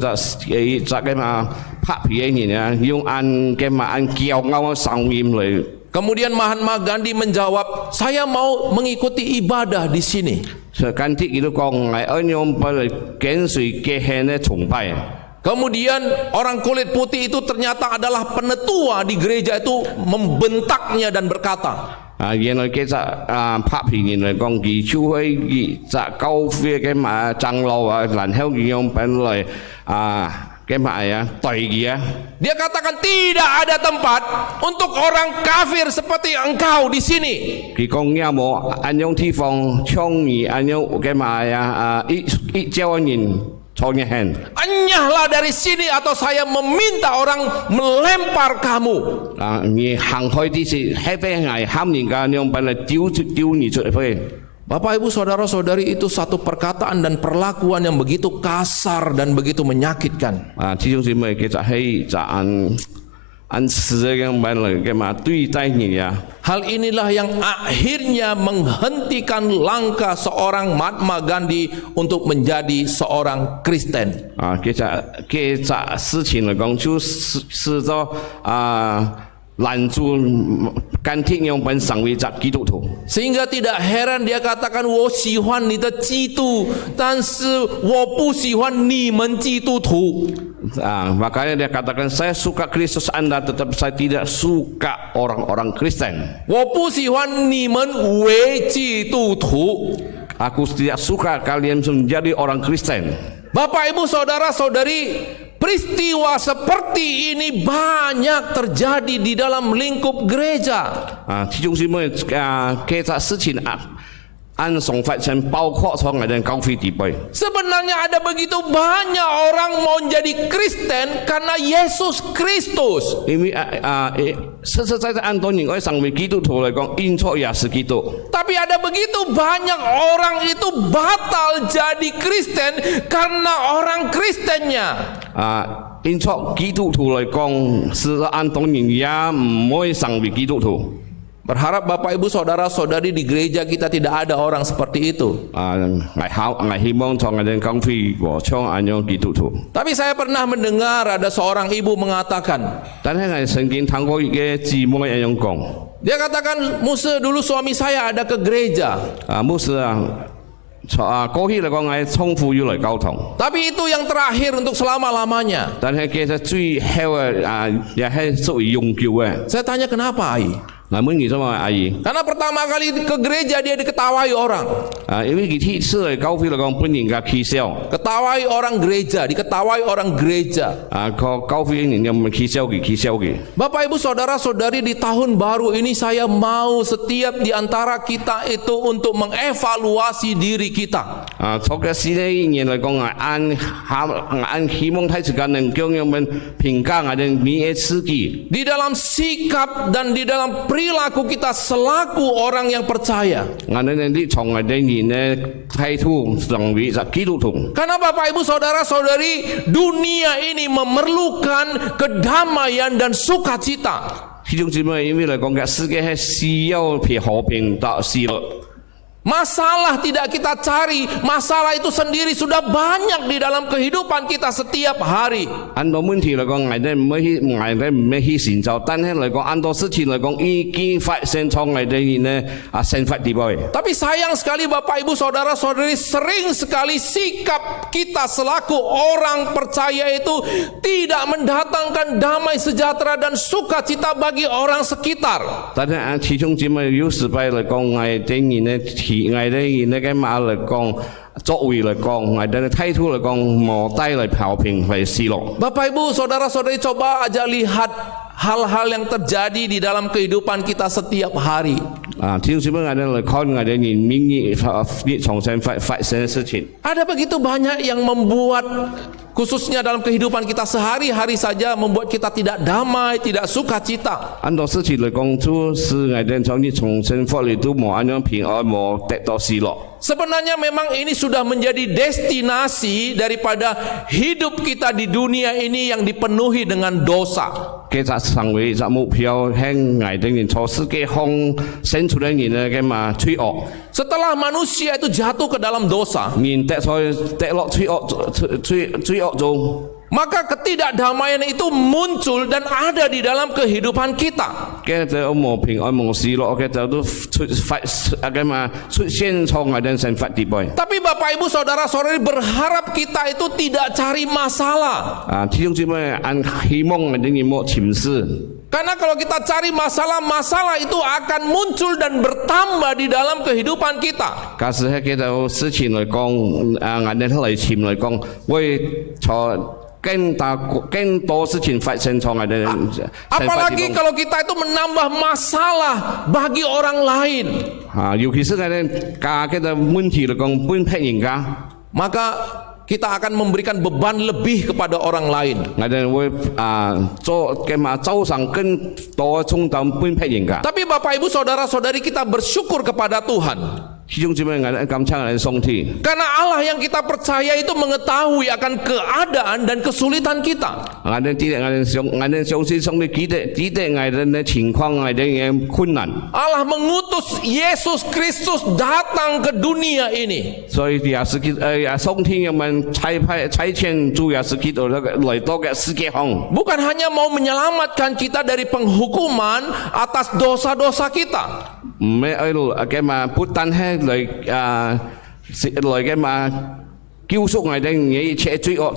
隻嘅嘛拍皮嘅人啊，用按嘅嘛按驕傲嘅聲音嚟。 Kemudian Mahatma Gandhi menjawab, saya mau mengikuti ibadah di sini. 近啲佢都講係按用本嚟跟隨嘅獻嘅崇拜。 Kemudian orang kulit putih itu ternyata adalah penetua di gereja itu, membentaknya dan berkata, 原來嘅隻拍皮人嚟講，佢就係隻高飛嘅嘛長老啊，然後佢用本嚟嘅嘛對佢啊。 dia katakan tidak ada tempat untuk orang kafir seperti engkau di sini. 佢講有冇按樣地方倡議按樣嘅嘛一招人坐嘅hand。 Enyahlah dari sini atau saya meminta orang melempar kamu. 你行開啲事，喺邊係喊人家用本嚟丟你出去。 Bapak Ibu Saudara-saudari, itu satu perkataan dan perlakuan yang begitu kasar dan begitu menyakitkan. 始終是咪其實係就按時嘅本嚟嘅嘛對待你啊。 Hal inilah yang akhirnya menghentikan langkah seorang Mahatma Gandhi untuk menjadi seorang Kristen. 其實事情嚟講就是咗攔住甘聽用本成為隻基督徒。 Sehingga tidak heran dia katakan, 我喜歡你的基督，但是我不喜歡你們基督徒。 makanya dia katakan saya suka Kristus Anda, tetapi saya tidak suka orang-orang Kristen. 我不喜歡你們偽基督徒。 Aku tidak suka kalian menjadi orang Kristen. Bapak Ibu Saudara-saudari, peristiwa seperti ini banyak terjadi di dalam lingkup gereja. 其中是咩？其實事情按上發生，包括從我哋教會地位。 Sebenarnya ada begitu banyak orang mau jadi Kristen karena Yesus Kristus. 因為實實在在按當年我成為基督徒嚟講，因錯也是基督。 Tapi ada begitu banyak orang itu batal jadi Kristen karena orang Kristennya. 因錯基督徒嚟講，是按當年也唔可以成為基督徒。Berharap Bapak Ibu Saudara-saudari di gereja kita tidak ada orang seperti itu. 我希望從我哋教會和唱安樣基督徒。 Tapi saya pernah mendengar ada seorang ibu mengatakan, 但係我曾經聽過嘅姊妹一樣講， dia katakan, Musa dulu suami saya ada ke gereja. 牧師過去嚟講係重複要嚟交通， Tapi itu yang terakhir untuk selama-lamanya. 但係其實最後也係屬於永久嘅。 Saya tanya kenapa Ai? 我問你sama阿姨， Karena pertama kali ke gereja dia diketawai orang. 因為佢第一次嚟教會嚟講，本人嘅譏笑， Ketawai orang gereja, diketawai orang gereja. 個教會人又唔譏笑佢。 Bapak Ibu Saudara-saudari, di tahun baru ini saya mau setiap di antara kita itu untuk mengevaluasi diri kita. 錯嘅事呢，仍然嚟講係按希望睇時間能將我們評價我哋呢一自己。 Di dalam sikap dan di dalam perilaku kita selaku orang yang percaya. 我哋呢啲從我哋人呢態度成為基督徒。 Karena Bapak Ibu Saudara-saudari, dunia ini memerlukan kedamaian dan sukacita. 弟兄姊妹，因為嚟講嘅世界係需要和平到喜樂。 Masalah tidak kita cari, masalah itu sendiri sudah banyak di dalam kehidupan kita setiap hari. 按多問題嚟講，我哋唔係去尋找，但係嚟講按多事情嚟講已經發生從我哋人呢生活地位。 Tapi sayang sekali Bapak Ibu Saudara-saudari, sering sekali sikap kita selaku orang percaya itu tidak mendatangkan damai sejahtera dan sukacita bagi orang sekitar. 但係始終姊妹有時擺嚟講，我哋人呢我哋人呢嘅馬嚟講。 作為嚟講，我哋嘅態度嚟講，冇帶嚟和平和喜樂。 Bapak Ibu Saudara-saudari, coba aja lihat hal-hal yang terjadi di dalam kehidupan kita setiap hari. 弟兄姊妹，我哋嚟看我哋人民日常生活發生嘅事情。 Ada begitu banyak yang membuat, khususnya dalam kehidupan kita sehari-hari saja, membuat kita tidak damai, tidak sukacita. 按多事情嚟講，就是我哋從日常生活裏都冇安樣平安，冇得到喜樂。 Sebenarnya memang ini sudah menjadi destinasi daripada hidup kita di dunia ini yang dipenuhi dengan dosa. 其實成為一個目標，向我哋人從世界上生出來人嘅嘛罪惡， Setelah manusia itu jatuh ke dalam dosa, 人得落罪惡中。 maka ketidakdamaian itu muncul dan ada di dalam kehidupan kita. 嘅就冇平安冇喜樂嘅就都出現從我哋生活地位。 Tapi Bapak Ibu Saudara-saudari, berharap kita itu tidak cari masalah. 弟兄姊妹，按希望我哋人冇潛事。 Karena kalau kita cari masalah, masalah itu akan muncul dan bertambah di dalam kehidupan kita. 假使喺幾度事情嚟講，我哋嚟潛嚟講，會錯。 更多事情發生從我哋 Apalagi kalau kita itu menambah masalah bagi orang lain. 尤其是我哋家嘅問題嚟講，搬劈人家， Maka kita akan memberikan beban lebih kepada orang lain. 我哋會造成更多重擔搬劈人家。 Tapi Bapak Ibu Saudara-saudari, kita bersyukur kepada Tuhan. 弟兄姊妹，我哋感謝我哋上天。 Karena Allah yang kita percaya itu mengetahui akan keadaan dan kesulitan kita. 我哋相信上帝記得我哋嘅情況，我哋嘅困難。 Allah mengutus Yesus Kristus datang ke dunia ini. 所以也是上天人們差遣主耶穌基督來到嘅世界上。 Bukan hanya mau menyelamatkan kita dari penghukuman atas dosa-dosa kita. 唔係嘅嘛，不但係嚟嘅嘛救贖我哋嘅一切罪惡。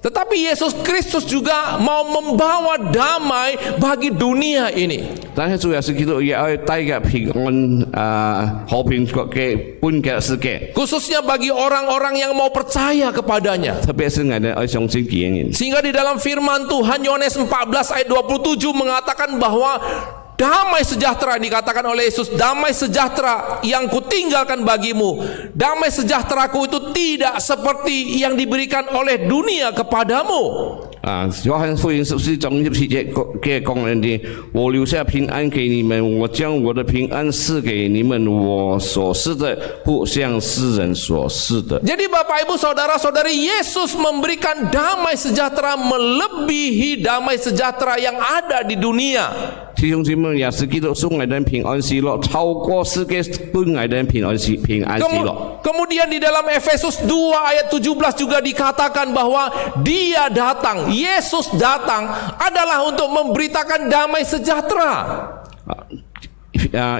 Tetapi Yesus Kristus juga mau membawa damai bagi dunia ini. 但係主耶穌基督也要帶嘅平安和平嘅搬嘅世界， Khususnya bagi orang-orang yang mau percaya kepadanya. 特別是我哋愛相信嘅人。 Sehingga di dalam firman Tuhan Yohanes 14 ayat 27 mengatakan bahwa damai sejahtera, dikatakan oleh Yesus, damai sejahtera yang kutinggalkan bagimu, damai sejahteraku itu tidak seperti yang diberikan oleh dunia kepadamu. 約翰福音14章17節嘅講人哋，我留下平安給你們，我將我的平安賜給你們，我所賜的不像世人所賜的。 Jadi Bapak Ibu Saudara-saudari, Yesus memberikan damai sejahtera melebihi damai sejahtera yang ada di dunia. 弟兄姊妹，耶稣基督送我们平安喜乐，超过世界对我们平安喜乐。 Kemudian di dalam Efesus 2 ayat 17 juga dikatakan bahwa dia datang, Yesus datang adalah untuk memberitakan damai sejahtera.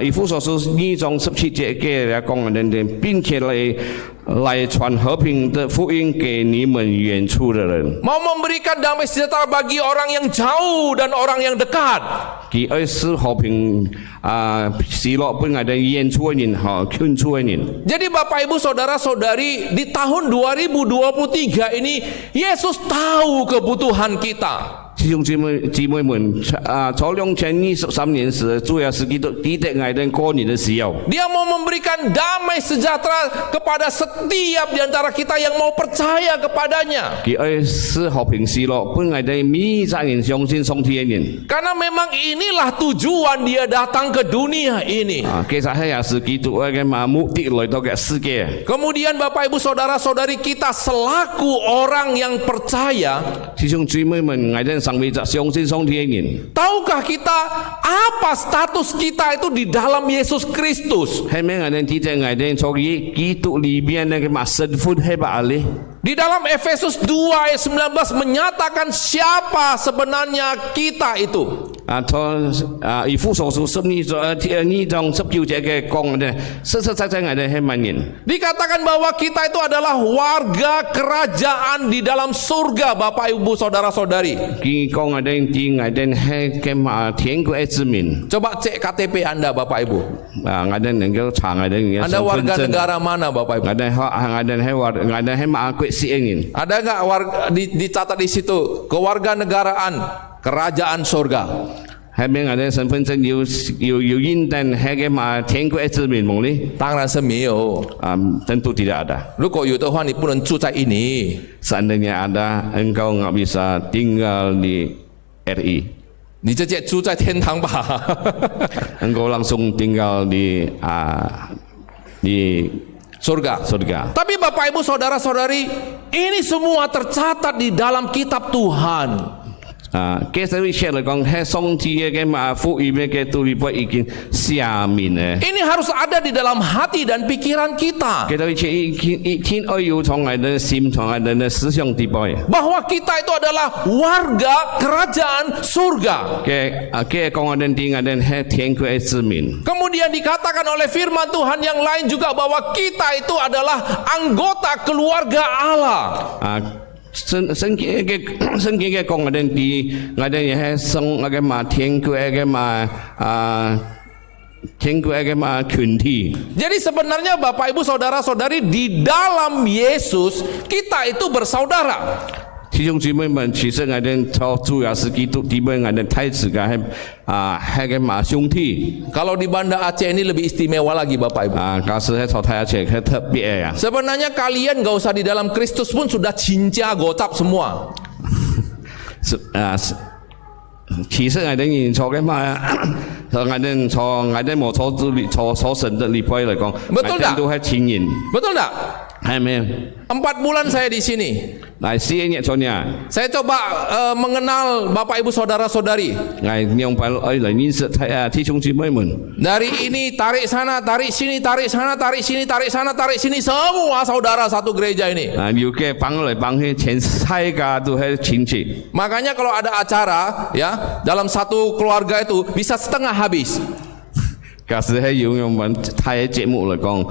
以弗所书2章17节给讲我们的，并且来传和平的福音给你们远处的人。 Mau memberikan damai sejahtera bagi orang yang jauh dan orang yang dekat. 佢爱使和平喜乐俾我哋遠處嘅人和近處嘅人。 Jadi Bapak Ibu Saudara-saudari, di tahun 2023 ini Yesus tahu kebutuhan kita. 弟兄姊妹們，在2023年時，主耶穌基督記得我哋個人的需要。 Dia mau memberikan damai sejahtera kepada setiap di antara kita yang mau percaya kepadanya. 佢愛使和平喜樂俾我哋每一個人相信上帝嘅人。 Karena memang inilah tujuan dia datang ke dunia ini. 其實係耶穌基督嘅目的來到嘅世界。 Kemudian Bapak Ibu Saudara-saudari kita selaku orang yang percaya, 弟兄姊妹們，我哋成為咗相信上帝嘅人。 tahukah kita apa status kita itu di dalam Yesus Kristus? 係咪我哋記得我哋在基督裏邊嘅身份係乜嘢？ Di dalam Efesus 2 ayat 19 menyatakan siapa sebenarnya kita itu. 以弗所書12章19節嘅講嘅，實實在在我哋係乜人？ Dikatakan bahwa kita itu adalah warga kerajaan di dalam surga, Bapak Ibu Saudara-saudari. 佢講我哋係嘅天國嘅子民。 Coba cek KTP Anda Bapak Ibu. 我哋能夠查我哋嘅 Anda 身份 warga 證。 negara mana Bapak Ibu? 我哋係馬國士嘅人。 Ada nggak dicatat di situ kewarganegaraan kerajaan surga? 係咪我哋身份證要認定係嘅天國嘅子民冇呢？当然是没有。 tentu tidak ada. 如果有的话，你不能住在印尼， Seandainya ada, engkau nggak bisa tinggal di RI. 你直接住在天堂吧。 Engkau langsung tinggal di surga. surga. Tapi Bapak Ibu Saudara-saudari, ini semua tercatat di dalam kitab Tuhan. 其實會寫嚟講，係上帝嘅福音嘅道理已經寫明嘅。 Ini harus ada di dalam hati dan pikiran kita. 其實已經要從我哋心、從我哋思想底部。 Bahwa kita itu adalah warga kerajaan surga. 嘅講我哋係天國嘅子民。 Kemudian dikatakan oleh firman Tuhan yang lain juga bahwa kita itu adalah anggota keluarga Allah. 聖經嘅講我哋係生嘅天國嘅天國嘅群體。 Jadi sebenarnya Bapak Ibu Saudara-saudari, di dalam Yesus kita itu bersaudara. 弟兄姊妹們，其實我哋做主耶穌基督裏面我哋太子嘅係兄弟。 Kalau di Banda Aceh ini lebih istimewa lagi Bapak Ibu. 假使喺做太子係特別啊。 Sebenarnya kalian gak usah di dalam Kristus pun sudah cinca gocap semua. 其實我哋現在嘅我哋冇錯神的裏邊嚟講， Betul 我哋都係親人， Betul tak? 係咪？ 4 bulan saya di sini. 嚟試一做呢？ Saya coba mengenal Bapak Ibu Saudara-saudari. 嚟用嚟認識弟兄姊妹們。 Dari ini tarik sana, tarik sini, tarik sana, tarik sini, tarik sana, tarik sini, semua saudara satu gereja ini. 要嘅幫嚟幫去，全世界都係親戚。 Makanya kalau ada acara ya, dalam satu keluarga itu bisa setengah habis. 假使係要用睇節目嚟講，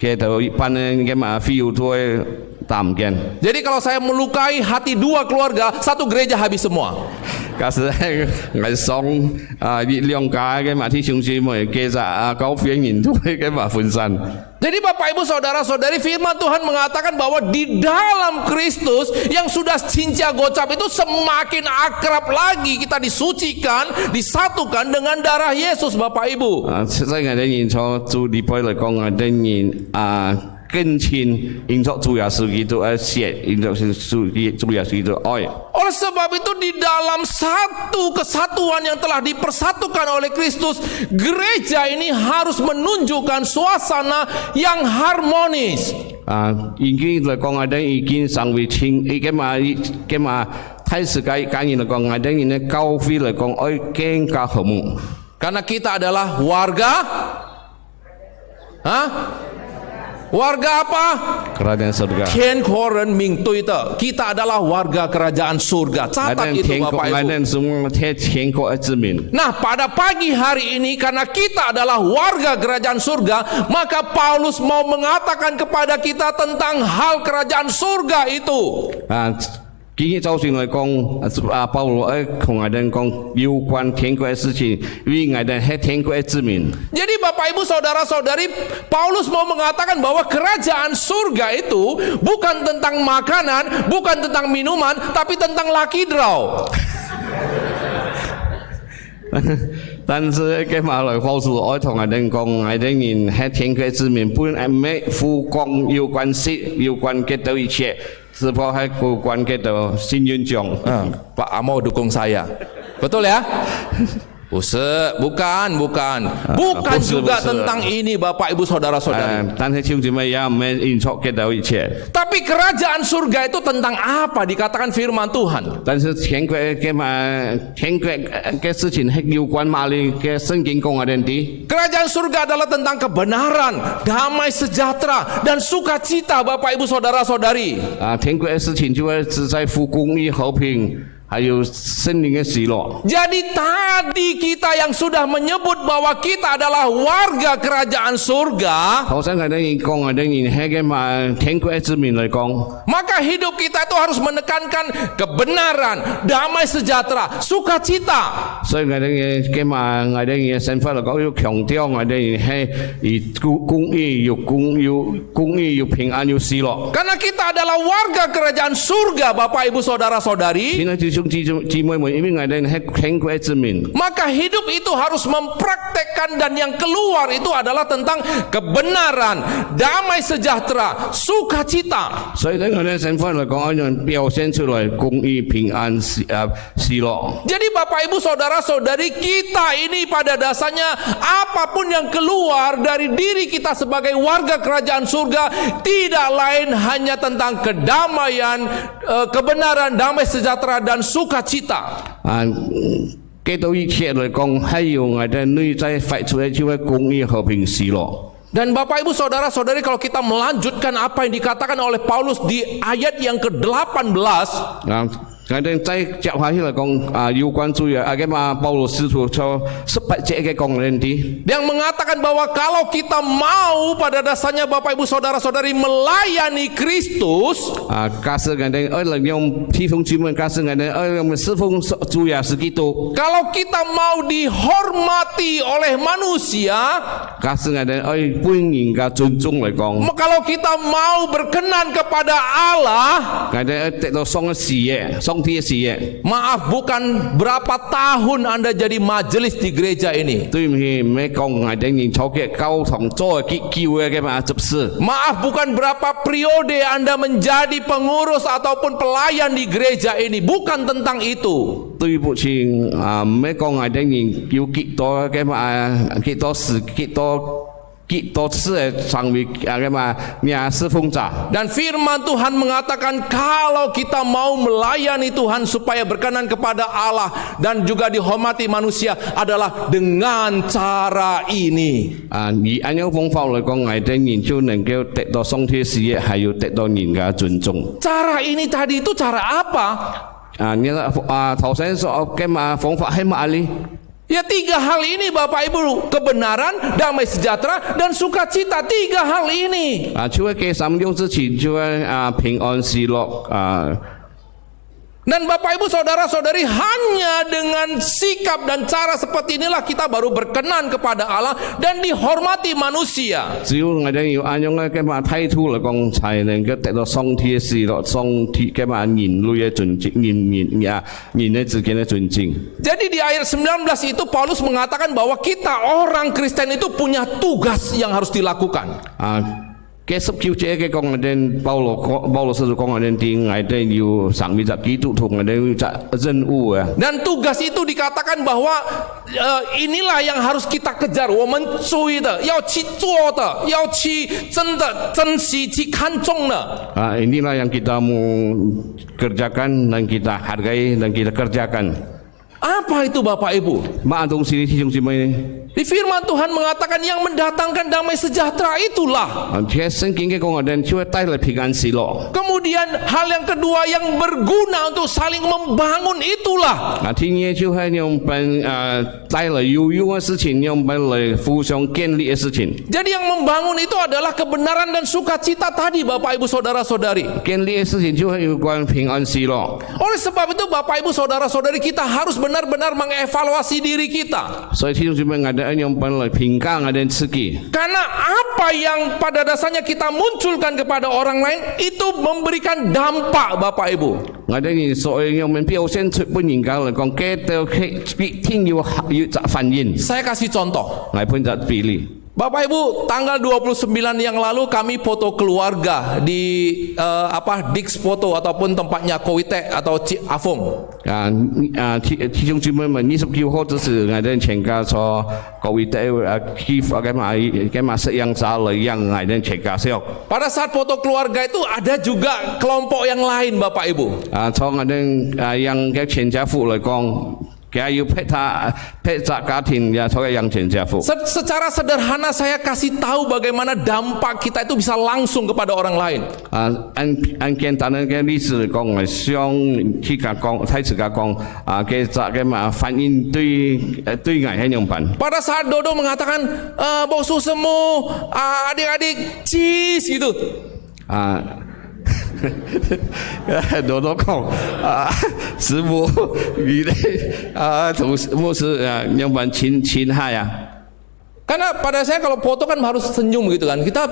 嘅就一般嘅feel 都係淡嘅。 Jadi kalau saya melukai hati 2 keluarga, 1 gereja habis semua. 假使係我送兩家嘅弟兄姊妹，其實高飛人都係嘅分散。 Jadi Bapak Ibu Saudara-saudari, firman Tuhan mengatakan bahwa di dalam Kristus yang sudah cinca gocap itu semakin akrab lagi, kita disucikan, disatukan dengan darah Yesus Bapak Ibu. 實際我哋現在做禮拜嚟講，我哋更親，認作主耶穌基督嘅血，認作主耶穌基督愛。 Oleh sebab itu di dalam satu kesatuan yang telah dipersatukan oleh Kristus, gereja ini harus menunjukkan suasana yang harmonis. 已經嚟講，我哋已經成為親，已經太时界感应来讲，我哋呢教会来讲，爱更加和睦。 Karena kita adalah warga, warga apa? Kerajaan surga. Tiankoren Ming Tuite. Kita adalah warga kerajaan surga. Catat itu Bapak Ibu. Ngaden semua tiangko azmin. Nah, pada pagi hari ini karena kita adalah warga kerajaan surga, maka Paulus mau mengatakan kepada kita tentang hal kerajaan surga itu. 今日早上来讲，保罗同我哋讲有关天国嘅事情，因为我哋系天国嘅子民。 Jadi Bapak Ibu Saudara-saudari, Paulus mau mengatakan bahwa kerajaan surga itu bukan tentang makanan, bukan tentang minuman, tapi tentang lucky draw. 但是嘅马來保守，我同我哋講，我哋人係天國之民，本係咩富光有關係，有關係到一切，是否係有關係到信願獎？ Pak Amo dukung saya. Betul ya? Bukan juga tentang ini Bapak Ibu Saudara-saudari. 但係兄弟們也唔係應錯嘅到一切。 Tapi kerajaan surga itu tentang apa? Dikatakan firman Tuhan. 但是天國嘅事情係有關馬里嘅聖經講我哋啲。 Kerajaan surga adalah tentang kebenaran, damai sejahtera, dan sukacita Bapak Ibu Saudara-saudari. 天國嘅事情就係只在乎公義和平。 還有聖靈嘅喜樂。 Jadi tadi kita yang sudah menyebut bahwa kita adalah warga kerajaan surga, 頭先我哋講，我哋係嘅嘛天國嘅子民嚟講， maka hidup kita itu harus menekankan kebenaran, damai sejahtera, sukacita. 所以我哋嘅嘛我哋嘅身份嚟講，要強調我哋係以公義、有平安、有喜樂。 Karena kita adalah warga kerajaan surga, Bapak Ibu Saudara-saudari. 現在弟兄姊妹們，因為我哋係天國嘅子民， Maka hidup itu harus mempraktekkan dan yang keluar itu adalah tentang kebenaran, damai sejahtera, sukacita. 所以喺我哋身份嚟講，要表現出來公義、平安、喜樂。 Jadi Bapak Ibu Saudara-saudari, kita ini pada dasarnya apapun yang keluar dari diri kita sebagai warga kerajaan surga tidak lain hanya tentang kedamaian, kebenaran, damai sejahtera dan sukacita. 基到一切嚟講，係用我哋內在發出嚟就係公義、和平、喜樂。 Dan Bapak Ibu Saudara-saudari, kalau kita melanjutkan apa yang dikatakan oleh Paulus di ayat yang ke-18, 我哋再接下去嚟講，有關注保羅使徒就18節嘅講呢啲。 yang mengatakan bahwa kalau kita mau pada dasarnya Bapak Ibu Saudara-saudari melayani Kristus, 假使我哋利用弟兄姊妹，假使我哋用侍奉主耶穌基督， kalau kita mau dihormati oleh manusia, 假使我哋本人嘅尊重嚟講， kalau kita mau berkenan kepada Allah, 我哋得到上嘅視野，上天嘅視野。 maaf, bukan berapa tahun Anda jadi majelis di gereja ini. 對唔起，唔係講我哋認錯嘅交同做嘅叫嘅嘛執事。 Maaf, bukan berapa periode Anda menjadi pengurus ataupun pelayan di gereja ini. Bukan tentang itu. 對不起，唔係講我哋認要幾多嘅嘛，幾多時幾多次成為嘅嘛侍奉者。 Dan firman Tuhan mengatakan kalau kita mau melayani Tuhan supaya berkenan kepada Allah dan juga dihormati manusia adalah dengan cara ini. 以按樣方法嚟講，我哋研究能夠得到上天視野，係要得到人嘅尊重。 Cara ini tadi itu cara apa? 頭先所嘅嘛方法係乜嘢？ Ya 3 hal ini Bapak Ibu, kebenaran, damai sejahtera, dan sukacita. 3 hal ini. 除咗嘅3樣之前，就係平安喜樂。 Dan Bapak Ibu Saudara-saudari, hanya dengan sikap dan cara seperti inilah kita baru berkenan kepada Allah dan dihormati manusia. 只要我哋要按樣嘅嘛態度嚟講，才能夠得到上天嘅喜樂，上天嘅嘛人類嘅尊敬，人之間嘅尊敬。 Jadi di ayat 19 itu Paulus mengatakan bahwa kita orang Kristen itu punya tugas yang harus dilakukan. 嘅19節嘅講我哋保羅使徒講我哋啲我哋要上面就基督徒我哋要任務啊。 Dan tugas itu dikatakan bahwa inilah yang harus kita kejar. 我们追的，要去做的，要去真的珍惜，去看重的。 Inilah yang kita mau kerjakan dan kita hargai dan kita kerjakan. Apa itu Bapak Ibu? Maatong sini弟兄姊妹， Di firman Tuhan mengatakan yang mendatangkan damai sejahtera itulah. 喺聖經嘅講我哋就會帶來平安喜樂。 Kemudian hal yang kedua yang berguna untuk saling membangun itulah. 天嘢就係用本帶來有用嘅事情，用本來互相建立嘅事情。 Jadi yang membangun itu adalah kebenaran dan sukacita tadi Bapak Ibu Saudara-saudari. 建立嘅事情就係有關平安喜樂。 Oleh sebab itu Bapak Ibu Saudara-saudari kita harus benar-benar mengevaluasi diri kita. 所以弟兄姊妹，我哋用本來平安我哋自己。 Karena apa yang pada dasarnya kita munculkan kepada orang lain itu memberikan dampak Bapak Ibu. 我哋所以用表現出本人家嚟講，基督必天要反應。 Saya kasih contoh. 我判就比例。 Bapak Ibu, tanggal 29 yang lalu kami foto keluarga di Dix Foto ataupun tempatnya Kowite atau Afung. 弟兄姊妹們，29號就是我哋全家所各位的嘅嘛食yang salah yang我哋全家食。 Pada saat foto keluarga itu ada juga kelompok yang lain Bapak Ibu. 從我哋yang嘅全家福嚟講。 Kaya you peta katin ya soalnya yang jenjang. Secara sederhana saya kasih tahu bagaimana dampak kita itu bisa langsung kepada orang lain. 按簡單嘅例子嚟講，想去講，睇自家講嘅嘛反應對我係樣辦。 Pada saat Dodo mengatakan boksu semu adik-adik cheese gitu. 多多講師傅，你哋同牧師樣辦親害啊。 Karena pada saya kalau foto kan harus senyum gitu kan. Kita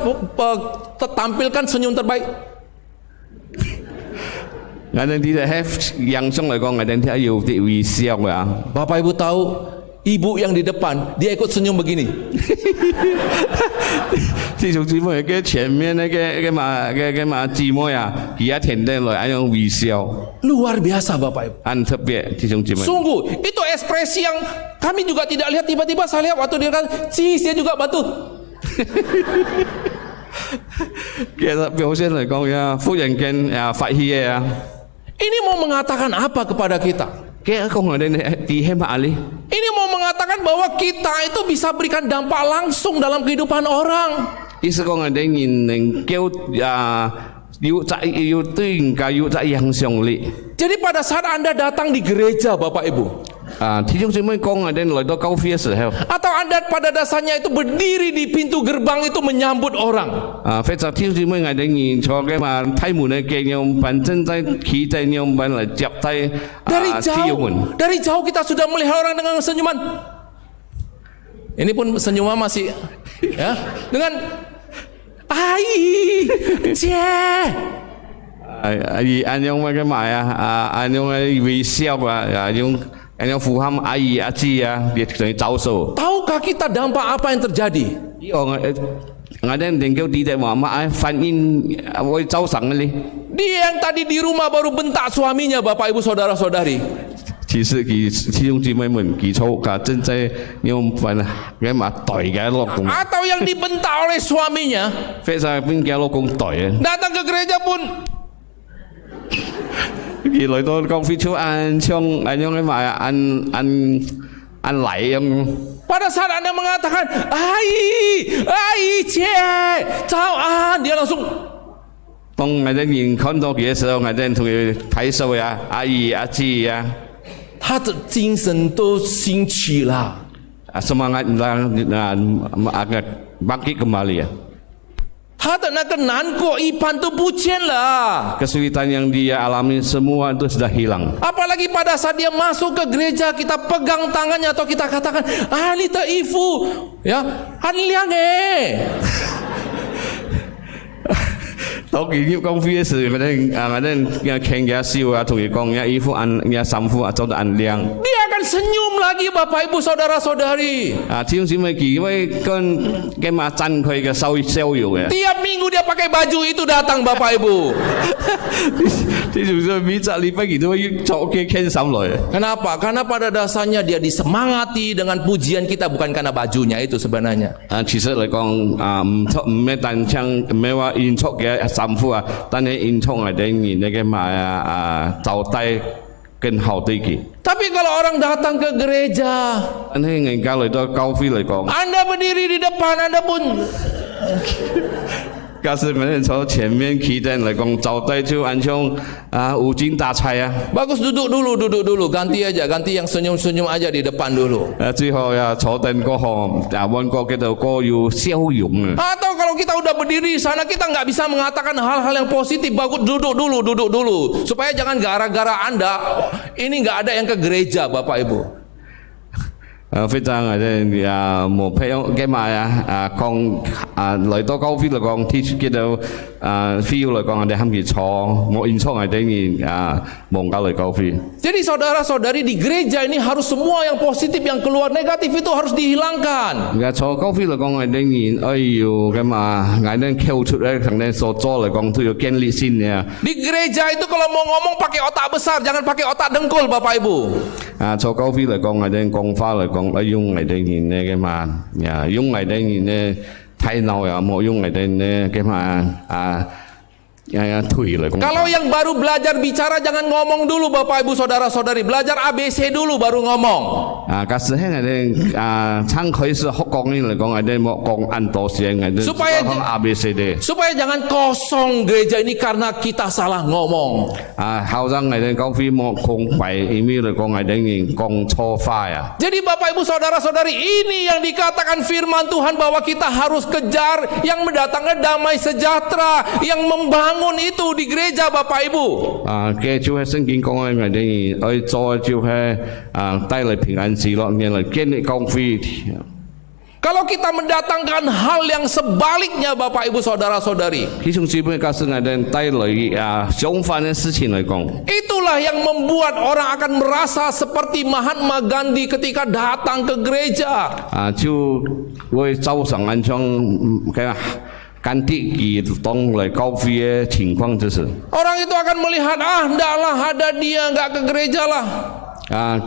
tampilkan senyum terbaik. 我哋啲係樣中嚟講，我哋啲要啲微笑啊。 Bapak Ibu tahu, ibu yang di depan dia ikut senyum begini. 弟兄姊妹嘅前面嘅嘛姊妹啊，而家停低來一樣微笑， Luar biasa Bapak Ibu. 很特別，弟兄姊妹。 Sungguh, itu ekspresi yang kami juga tidak lihat. Tiba-tiba saya lihat waktu dia kan, cheese dia juga batu. 其實表現嚟講呀，忽然間發氣啊， Ini mau mengatakan apa kepada kita? 嘅講我哋啲係乜嘢？ Ini mau mengatakan bahwa kita itu bisa berikan dampak langsung dalam kehidupan orang. 意思講我哋能夠要對人家有影響力。 Jadi pada saat Anda datang di gereja Bapak Ibu, 弟兄姊妹講我哋來到教會嘅時候， atau Anda pada dasarnya itu berdiri di pintu gerbang itu menyambut orang. 非常弟兄姊妹我哋現坐嘅嘛睇門嘅嘅樣辦正在企在樣辦嚟接待Dari jauh kita sudah melihat orang dengan senyuman. Ini pun senyuman masih ya, dengan ai cie. 按樣嘅嘛按樣嘅微笑按樣符合阿姨阿姐你等於招數。 Tahukah kita dampak apa yang terjadi? 我哋能夠啲話反應會造成嘅咧。 Dia yang tadi di rumah baru bentak suaminya Bapak Ibu Saudara-saudari. 其實弟兄姊妹們，其實正在用份嘅嘛對嘅老公， Atau yang dibentak oleh suaminya, 非常邊嘅老公對。 datang ke gereja pun 佢來到教會處按樣嘅嘛按禮咁。 pada saat Anda mengatakan ai cie cawan, dia langsung 當我哋人看到佢嘅時候，我哋同佢睇數呀，阿姨阿姐呀， 他的精神都興起了。 semangat bangkit kembali ya. 他的那个难过一般都不见了。 Kesulitan yang dia alami semua itu sudah hilang. Apalagi pada saat dia masuk ke gereja, kita pegang tangannya atau kita katakan, Lita Ifu, ya, Liang到佢入公會嘅時，我哋傾嘅笑啊，同佢講呀，衣服按呀衫褲啊，做得按靚。 Dia akan bukan senyum lagi Bapak Ibu Saudara-saudari. 弟兄姊妹，幾位跟讚佢嘅笑容嘅， Tiap minggu dia pakai baju itu datang Bapak Ibu. 弟兄姊妹每個禮拜佢都會做嘅傾心來。 Kenapa? Karena pada dasarnya dia disemangati dengan pujian kita, bukan karena bajunya itu sebenarnya. 其實嚟講唔咩單槍，唔係話演出嘅神父啊，但係演出係等於你嘅就低更好啲嘅。 Tapi kalau orang datang ke gereja, 但係人家嚟到教會嚟講， Anda berdiri di depan, Anda pun 假使我哋從前面企定嚟講，就低就按像無精打采啊。 bagus duduk dulu, ganti yang senyum-senyum aja di depan dulu. 最後呀坐定嗰行揾個叫做個要笑容啊。 Atau kalau kita udah berdiri di sana, kita nggak bisa mengatakan hal-hal yang positif. Bagus duduk dulu, supaya jangan gara-gara Anda ini nggak ada yang ke gereja, Bapak Ibu. 非常冇譬如嘅嘛講嚟到教會嚟講，teach 叫做feel 嚟講，我哋肯去坐，冇演出係等於望教嚟教會。 Jadi saudara-saudari di gereja ini harus semua yang positif, yang keluar negatif itu harus dihilangkan. 而家坐教會嚟講係等於要嘅嘛，我哋跳出嚟同你所做嚟講都要建立先嘅。 Di gereja itu kalau mau ngomong pakai otak besar, jangan pakai otak dengkul, Bapak Ibu. 坐教會嚟講，我哋講法嚟講，用嚟等於嘅嘛，用嚟等於呢睇腦又冇用嚟等於嘅嘛腿嚟講。 Kalau yang baru belajar bicara jangan ngomong dulu Bapak Ibu Saudara-saudari, belajar ABC dulu baru ngomong. 假使係我哋參開始學講嚟講，我哋冇講按多聲，我哋 Supaya 講 ABCD。 supaya jangan kosong gereja ini karena kita salah ngomong. 後生我哋教會冇空白，因為嚟講我哋講錯話啊。 Jadi Bapak Ibu Saudara-saudari, ini yang dikatakan firman Tuhan bahwa kita harus kejar yang mendatangkan damai sejahtera, yang membangun itu di gereja Bapak Ibu. 嘅就係聖經講嘅，我哋去做就係帶嚟平安喜樂，嚟建立教會。 Kalau kita mendatangkan hal yang sebaliknya Bapak Ibu Saudara-saudari, 弟兄姊妹，假使我哋帶嚟相反嘅事情嚟講， itulah yang membuat orang akan merasa seperti Mahatma Gandhi ketika datang ke gereja. 就會造成按像嘅干地移動嚟教會嘅情況就是。 Orang itu akan melihat, ndaklah ada dia, nggak ke gereja lah.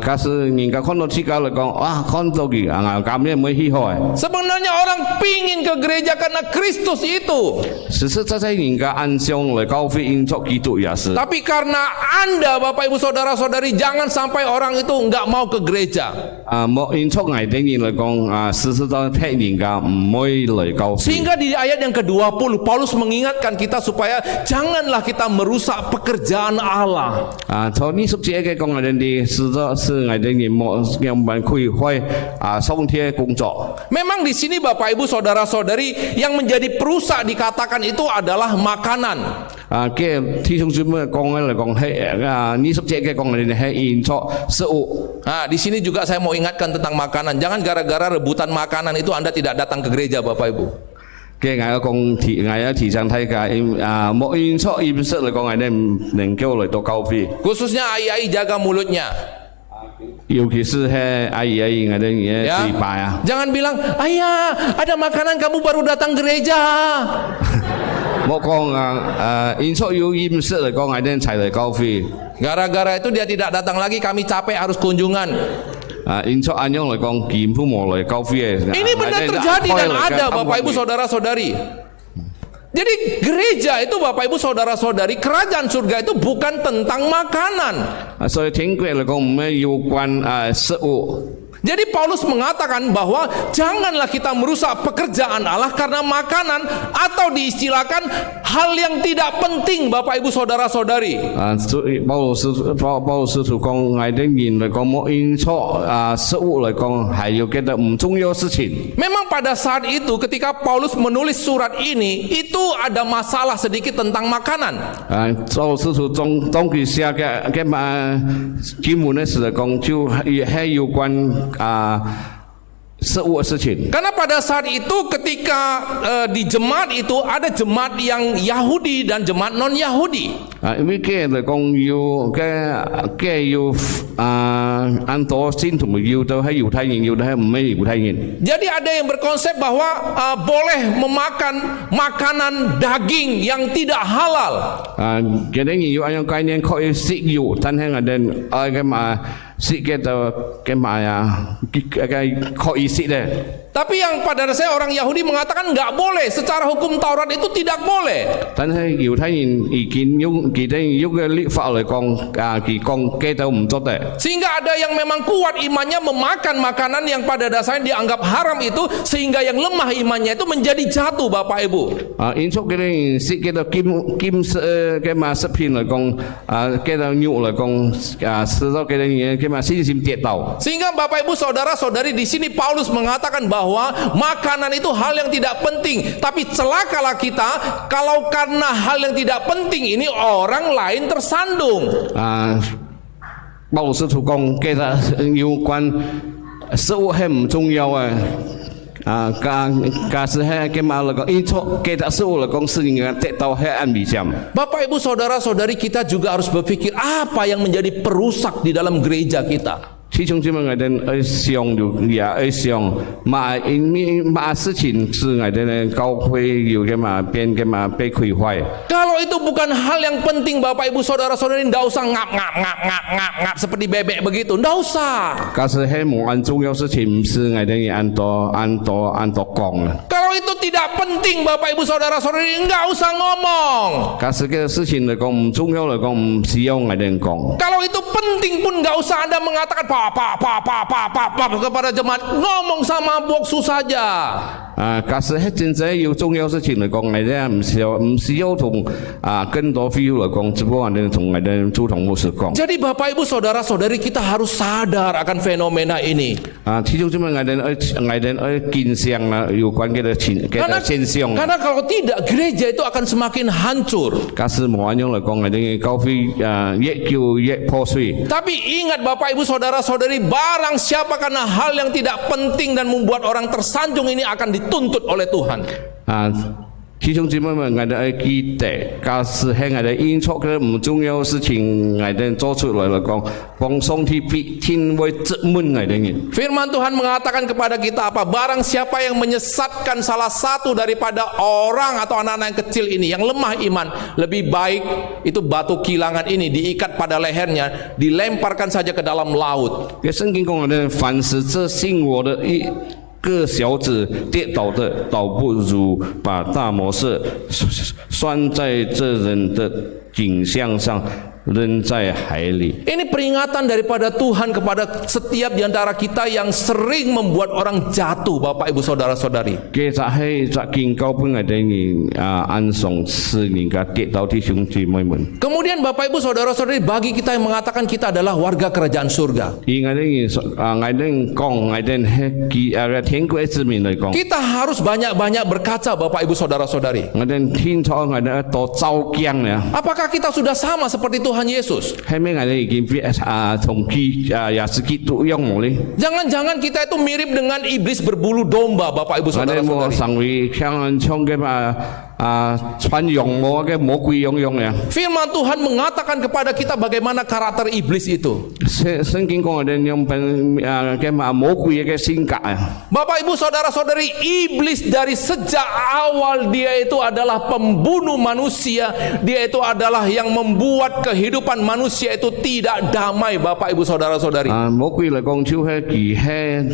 假使人家看到自己嚟講，看到佢咁樣冇喜愛。 Sebenarnya orang pingin ke gereja karena Kristus itu. 實實在在人家按上嚟教會應作基督也是。 Tapi karena Anda Bapak Ibu Saudara-saudari, jangan sampai orang itu nggak mau ke gereja. 冇應作藝定人嚟講，實實在在人家唔可以嚟教會。 Sehingga di ayat yang ke-20 Paulus mengingatkan kita supaya janganlah kita merusak pekerjaan Allah. 從呢十節嘅講，我哋實在是藝定人冇讓人可以開上天工作。 Memang di sini Bapak Ibu Saudara-saudari, yang menjadi perusak dikatakan itu adalah makanan. 嘅弟兄姊妹講嚟講係呢十節嘅講我哋係應作食物。 Nah, di sini juga saya mau ingatkan tentang makanan. Jangan gara-gara rebutan makanan itu Anda tidak datang ke gereja Bapak Ibu. 嘅我講我提倡大家冇應作飲食嚟講，我哋唔能夠嚟到教會。 Khususnya ai-ai jaga mulutnya. 尤其是係阿姨我哋嘅嘴巴啊。 Jangan bilang, ayah ada makanan kamu baru datang gereja. 冇講應作要飲食嚟講，我哋齊嚟教會。 Gara-gara itu dia tidak datang lagi, kami capek harus kunjungan. 應作按樣嚟講，見父冇嚟教會嘅。 Ini benar terjadi dan ada Bapak Ibu Saudara-saudari. Jadi gereja itu Bapak Ibu Saudara-saudari, kerajaan surga itu bukan tentang makanan. 所以天國嚟講唔係有關食物。 Jadi Paulus mengatakan bahwa janganlah kita merusak pekerjaan Allah karena makanan, atau diistilahkan hal yang tidak penting Bapak Ibu Saudara-saudari. 保羅使徒講，我哋人嚟講冇應作食物嚟講係要記得唔重要事情。 Memang pada saat itu ketika Paulus menulis surat ini, itu ada masalah sedikit tentang makanan. 做使徒當佢寫嘅經文嘅時候講，就係有關事物的事情。 Karena pada saat itu ketika di jemaat itu ada jemaat yang Yahudi dan jemaat non Yahudi. 因為佢嚟講要按多先同埋要到係猶太人，要到係唔係猶太人。 Jadi ada yang berkonsep bahwa boleh memakan makanan daging yang tidak halal. 佢哋要按樣概念可以食肉，但係我哋嘅嘛食嘅就嘅嘛呀，可以食咧。 Tapi yang pada dasarnya orang Yahudi mengatakan nggak boleh, secara hukum Taurat itu tidak boleh. 但係猶太人已經用佢哋用嘅律法嚟講，佢講嘅就唔做得。 Sehingga ada yang memang kuat imannya memakan makanan yang pada dasarnya dianggap haram itu, sehingga yang lemah imannya itu menjadi jatuh, Bapak Ibu. 因為佢哋食嘅就金嘅嘛食品嚟講，嘅就肉嚟講，食到嘅嘢嘅嘛先至跌倒。 Sehingga Bapak Ibu saudara-saudari di sini Paulus mengatakan bahwa makanan itu hal yang tidak penting, tapi celakalah kita kalau karena hal yang tidak penting ini orang lain tersandung. 鲍魯斯圖講，其實有關食物係唔重要嘅。假使係嘅嘛嚟講，因錯其實食物嚟講是應該得到係安危險。 Bapak Ibu saudara-saudari kita juga harus berpikir apa yang menjadi perusak di dalam gereja kita. 弟兄姊妹，我哋愛想就也愛想，嘛事情是我哋教會有嘅嘛變嘅嘛被毀壞。 Kalau itu bukan hal yang penting Bapak Ibu saudara-saudari, tidak usah ngap seperti bebek begitu, tidak usah. 假使係無按重要事情，唔是我哋按多講啦。 Kalau itu tidak penting Bapak Ibu saudara-saudari, nggak usah ngomong. 假使嘅事情嚟講唔重要嚟講，唔需要我哋講。 Kalau itu penting pun nggak usah Anda mengatakan kepada jemaat, ngomong sama boksu saja. 假使係真正有重要事情嚟講，我哋唔需要同更多 view 嚟講，只不過我哋同我哋主同牧師講。 Jadi Bapak Ibu saudara-saudari kita harus sadar akan fenomena ini. 始終因為我哋見相啦，有關嘅現象。 Karena kalau tidak gereja itu akan semakin hancur. 假使無按樣嚟講，我哋教會越叫越破碎。 Tapi ingat Bapak Ibu saudara-saudari, barang siapa karena hal yang tidak penting dan membuat orang tersanjung ini akan dituntut oleh Tuhan. 弟兄姊妹們，我哋要記得，假使係我哋因錯嘅唔重要事情，我哋做出來嚟講，放上去必天會質問我哋嘅。 Firman Tuhan mengatakan kepada kita apa? Barang siapa yang menyesatkan salah satu daripada orang atau anak-anak yang kecil ini, yang lemah iman, lebih baik itu batu kilangan ini diikat pada lehernya, dilemparkan saja ke dalam laut. 聖經講我哋凡是這信我的一個小子跌倒的，倒不如把大磨石拴在這人的頸項上，扔在海裡。 Ini peringatan daripada Tuhan kepada setiap di antara kita yang sering membuat orang jatuh, Bapak Ibu saudara-saudari. 其實係在警告本我哋安送是人家跌倒弟兄姊妹們。 Kemudian Bapak Ibu saudara-saudari, bagi kita yang mengatakan kita adalah warga kerajaan surga, 以我哋講，我哋係天國之民嚟講， kita harus banyak-banyak berkaca, Bapak Ibu saudara-saudari. 我哋天錯我哋多走鏡呀。 Apakah kita sudah sama seperti Tuhan Yesus? 係咪我哋已經同耶穌基督一樣咧？ Jangan-jangan kita itu mirip dengan iblis berbulu domba, Bapak Ibu 我哋冇 saudara-saudari. 成為像嘅嘛穿羊毛嘅魔鬼一樣呀。 Firman Tuhan mengatakan kepada kita bagaimana karakter iblis itu. 聖經講我哋用嘅嘛魔鬼嘅性格啊。 Bapak Ibu saudara-saudari, iblis dari sejak awal dia itu adalah pembunuh manusia. Dia itu adalah yang membuat kehidupan manusia itu tidak damai, Bapak Ibu saudara-saudari. 魔鬼嚟講就係佢係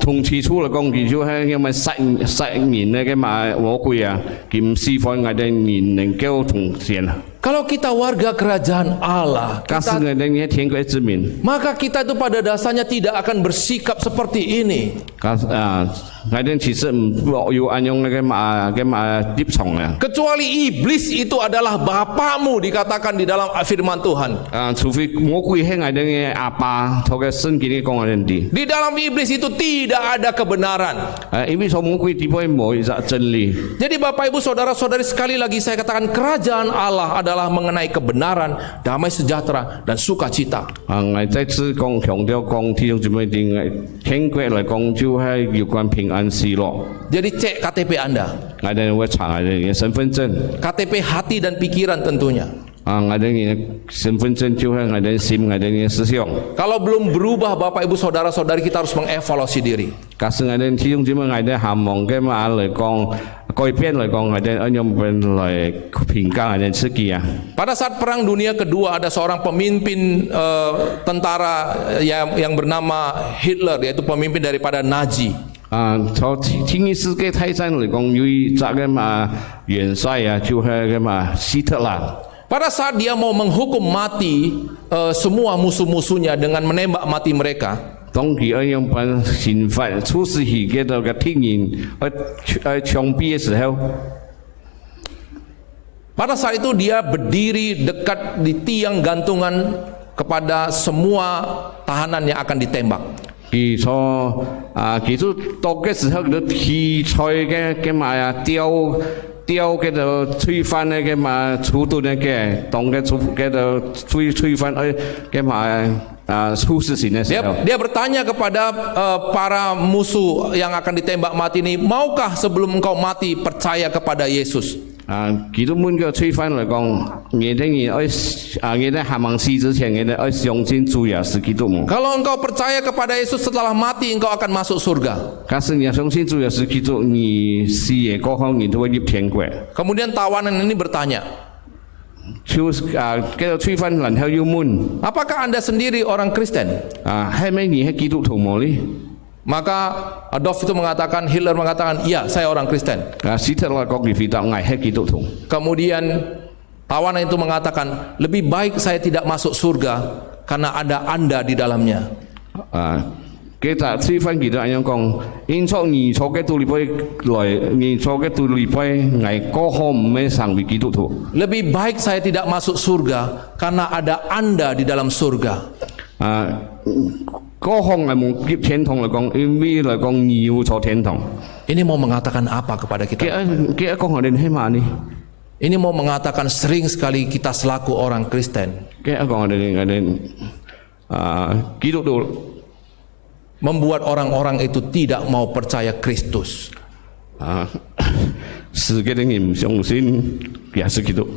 從起初嚟講，佢就係因為殺人嘅嘛魔鬼啊，佢唔釋放我哋人能夠同善啊。 Kalau kita warga kerajaan Allah, 假使我哋係天國之民， maka kita itu pada dasarnya tidak akan bersikap seperti ini. 我哋其實唔要按用嘅嘛接從啊。 Kecuali iblis itu adalah bapakmu, dikatakan di dalam firman Tuhan. 除非魔鬼係我哋嘅阿爸，同嘅聖經講我哋啲。 Di dalam iblis itu tidak ada kebenaran. 因為魔鬼只會冇一個真理。 Jadi Bapak Ibu saudara-saudari, sekali lagi saya katakan kerajaan Allah adalah adalah mengenai kebenaran, damai sejahtera, dan sukacita. 我再次強調講，弟兄姊妹哋天國嚟講就係有關平安喜樂。 Jadi cek KTP Anda, 我哋會查我哋嘅身份證， KTP hati dan pikiran tentunya. 我哋嘅身份證就係我哋心，我哋嘅思想。 Kalau belum berubah, Bapak Ibu Saudara-saudari, kita harus mengevaluasi diri. 假使我哋弟兄姊妹我哋下望嘅嘛嚟講，改變嚟講，我哋按樣本嚟評價我哋自己啊。 Pada saat Perang Dunia Kedua ada seorang pemimpin tentara yang bernama Hitler, yaitu pemimpin daripada Nazi. 從第一世界大戰嚟講，有一個嘛元帥啊，就係個嘛希特勒。 Pada saat dia mau menghukum mati semua musuh-musuhnya dengan menembak mati mereka, 當佢按樣本刑罰處死佢嘅嗰個敵人槍斃嘅時候， pada saat itu dia berdiri dekat di tiang gantungan kepada semua tahanan yang akan ditembak. 佢就到嘅時候，佢器材嘅嘛吊嘅就推翻嘅嘛，處到嘅當嘅推翻嘅嘛處死刑嘅時候。 Dia bertanya kepada para musuh yang akan ditembak mati ini, maukah sebelum engkau mati percaya kepada Yesus? 佢都問個推翻嚟講，你哋下望死之前，你哋要相信主耶穌基督冇？ Kalau engkau percaya kepada Yesus setelah mati, engkau akan masuk surga. 假使你相信主耶穌基督，你死嘅過後，你都會入天國。 Kemudian tawanan ini bertanya, 叫做推翻，然後又問， apakah Anda sendiri orang Kristen? 係咪你係基督徒冇呢？ Maka Adolf itu mengatakan, Hitler mengatakan, iya saya orang Kristen. 希特勒講佢回答我係基督徒。 Kemudian tawanan itu mengatakan, lebih baik saya tidak masuk surga karena ada Anda di dalamnya. 佢就推翻佢就咁樣講，因錯你錯嘅道理杯來，你錯嘅道理杯，我過後唔係成為基督徒。 Lebih baik saya tidak masuk surga karena ada Anda di dalam surga. 過後我冇入天堂嚟講，因為嚟講你要坐天堂。 Ini mau mengatakan apa kepada kita? 佢講我哋係嘛呢？ Ini mau mengatakan sering sekali kita selaku orang Kristen 佢講我哋基督徒。 membuat orang-orang itu tidak mau percaya Kristus. 世界的人唔相信耶穌基督，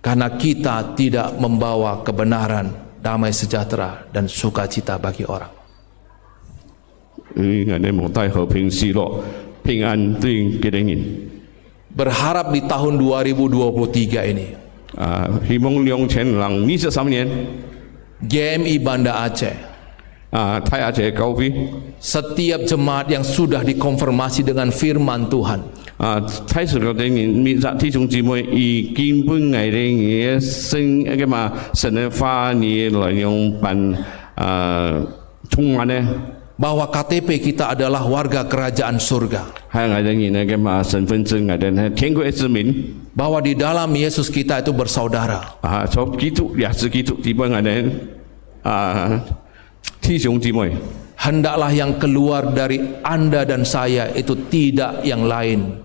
Karena kita tidak membawa kebenaran, damai sejahtera, dan sukacita bagi orang. 因為我哋冇帶和平喜樂、平安對佢哋人。 Berharap di tahun 2023 ini, 希望2023年， GMI Banda Aceh, 太亞姐教會， setiap jemaat yang sudah dikonfirmasi dengan firman Tuhan, 睇實個啲人，滅殺弟兄姊妹，以基本嘅嘢聖嘅嘛神嘅話語來用辦充滿呢， bahwa KTP kita adalah warga kerajaan surga, 係我哋人嘅嘛身份證我哋係天國嘅子民， bahwa di dalam Yesus kita itu bersaudara. 從基督耶穌基督地方我哋弟兄姊妹。 Hendaklah yang keluar dari Anda dan saya itu tidak yang lain.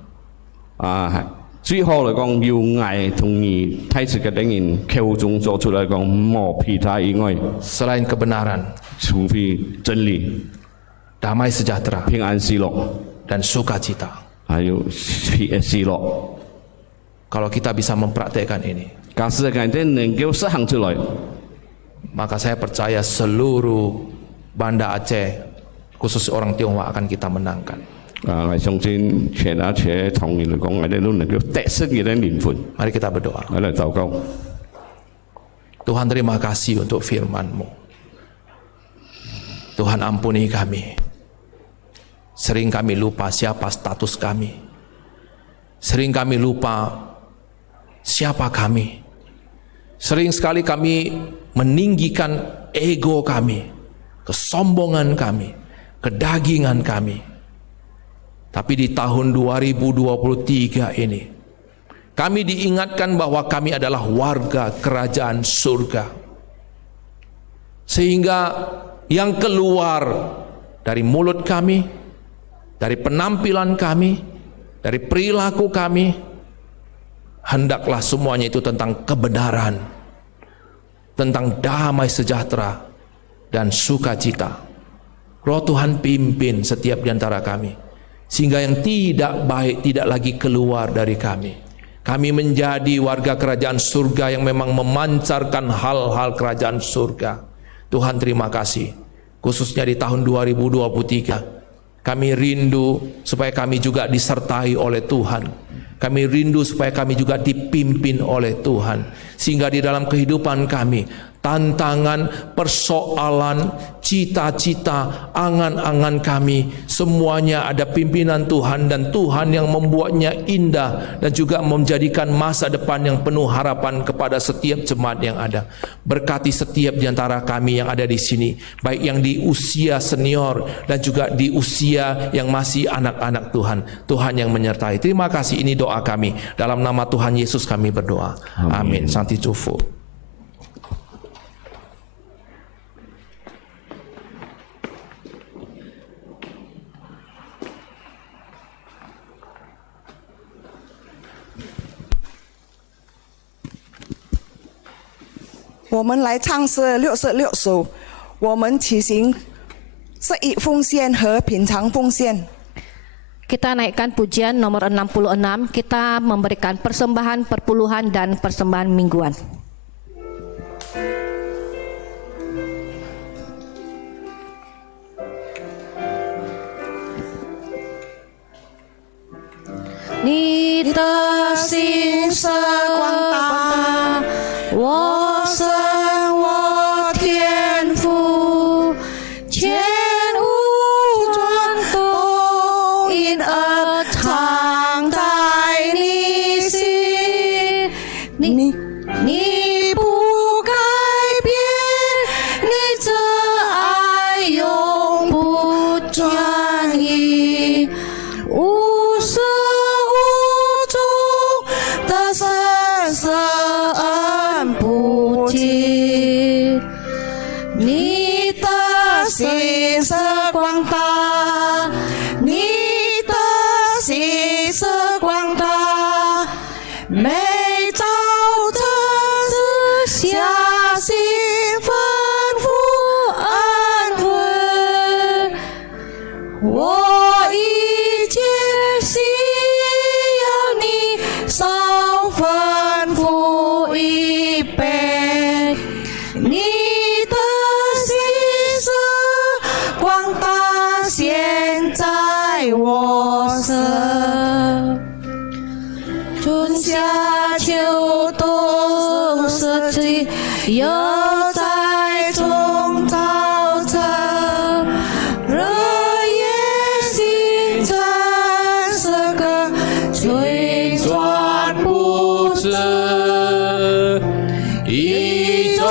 最後嚟講，要愛同意睇實嘅啲人口中做出嚟講，冇其他以外， Selain kebenaran, 除非真理、 damai sejahtera, 平安喜樂， dan sukacita. 還有喜樂。 Kalau kita bisa mempraktekkan ini, 假使我哋能夠實行出來， maka saya percaya seluruh Banda Aceh, khusus orang Tionghoa, akan kita menangkan. 我相信全亞且同人嚟講，我哋都能夠得勝嘅啲年份。 Mari kita berdoa. 我哋禱告， Tuhan, terima kasih untuk firman-Mu. Tuhan, ampuni kami. Sering kami lupa siapa status kami. Sering kami lupa siapa kami. Sering sekali kami meninggikan ego kami, kesombongan kami, kedagingan kami. Tapi di tahun 2023 ini, kami diingatkan bahwa kami adalah warga kerajaan surga. Sehingga yang keluar dari mulut kami, dari penampilan kami, dari perilaku kami, hendaklah semuanya itu tentang kebenaran, tentang damai sejahtera dan sukacita. Roh Tuhan pimpin setiap di antara kami, sehingga yang tidak baik tidak lagi keluar dari kami. Kami menjadi warga kerajaan surga yang memang memancarkan hal-hal kerajaan surga. Tuhan terima kasih. Khususnya di tahun 2023, kami rindu supaya kami juga disertai oleh Tuhan. Kami rindu supaya kami juga dipimpin oleh Tuhan, sehingga di dalam kehidupan kami, tantangan, persoalan, cita-cita, angan-angan kami, semuanya ada pimpinan Tuhan, dan Tuhan yang membuatnya indah dan juga menjadikan masa depan yang penuh harapan kepada setiap jemaat yang ada. Berkati setiap di antara kami yang ada di sini, baik yang di usia senior dan juga di usia yang masih anak-anak Tuhan. Tuhan yang menyertai. Terima kasih, ini doa kami. Dalam nama Tuhan Yesus kami berdoa. Amin. Santi Cufu.我们来唱诗66首，我们齐行圣意奉献和品尝奉献。 Kita naikkan pujian nomor 66, kita memberikan persembahan perpuluhan dan persembahan mingguan. Ni de xin se quang da, wo sen wo tian fu, qian wu zhuan dong in er chang zai ni xin, ni不改变，你这爱永不转移。 无始无终的深深恩不尽，你的心是广大，你的心是广大，每早晨是下心丰富恩惠，我。 一切需要你少吩咐一杯，你的心是广大，现在我身，春夏秋冬四季又在中早晨。 运转不止，宇宙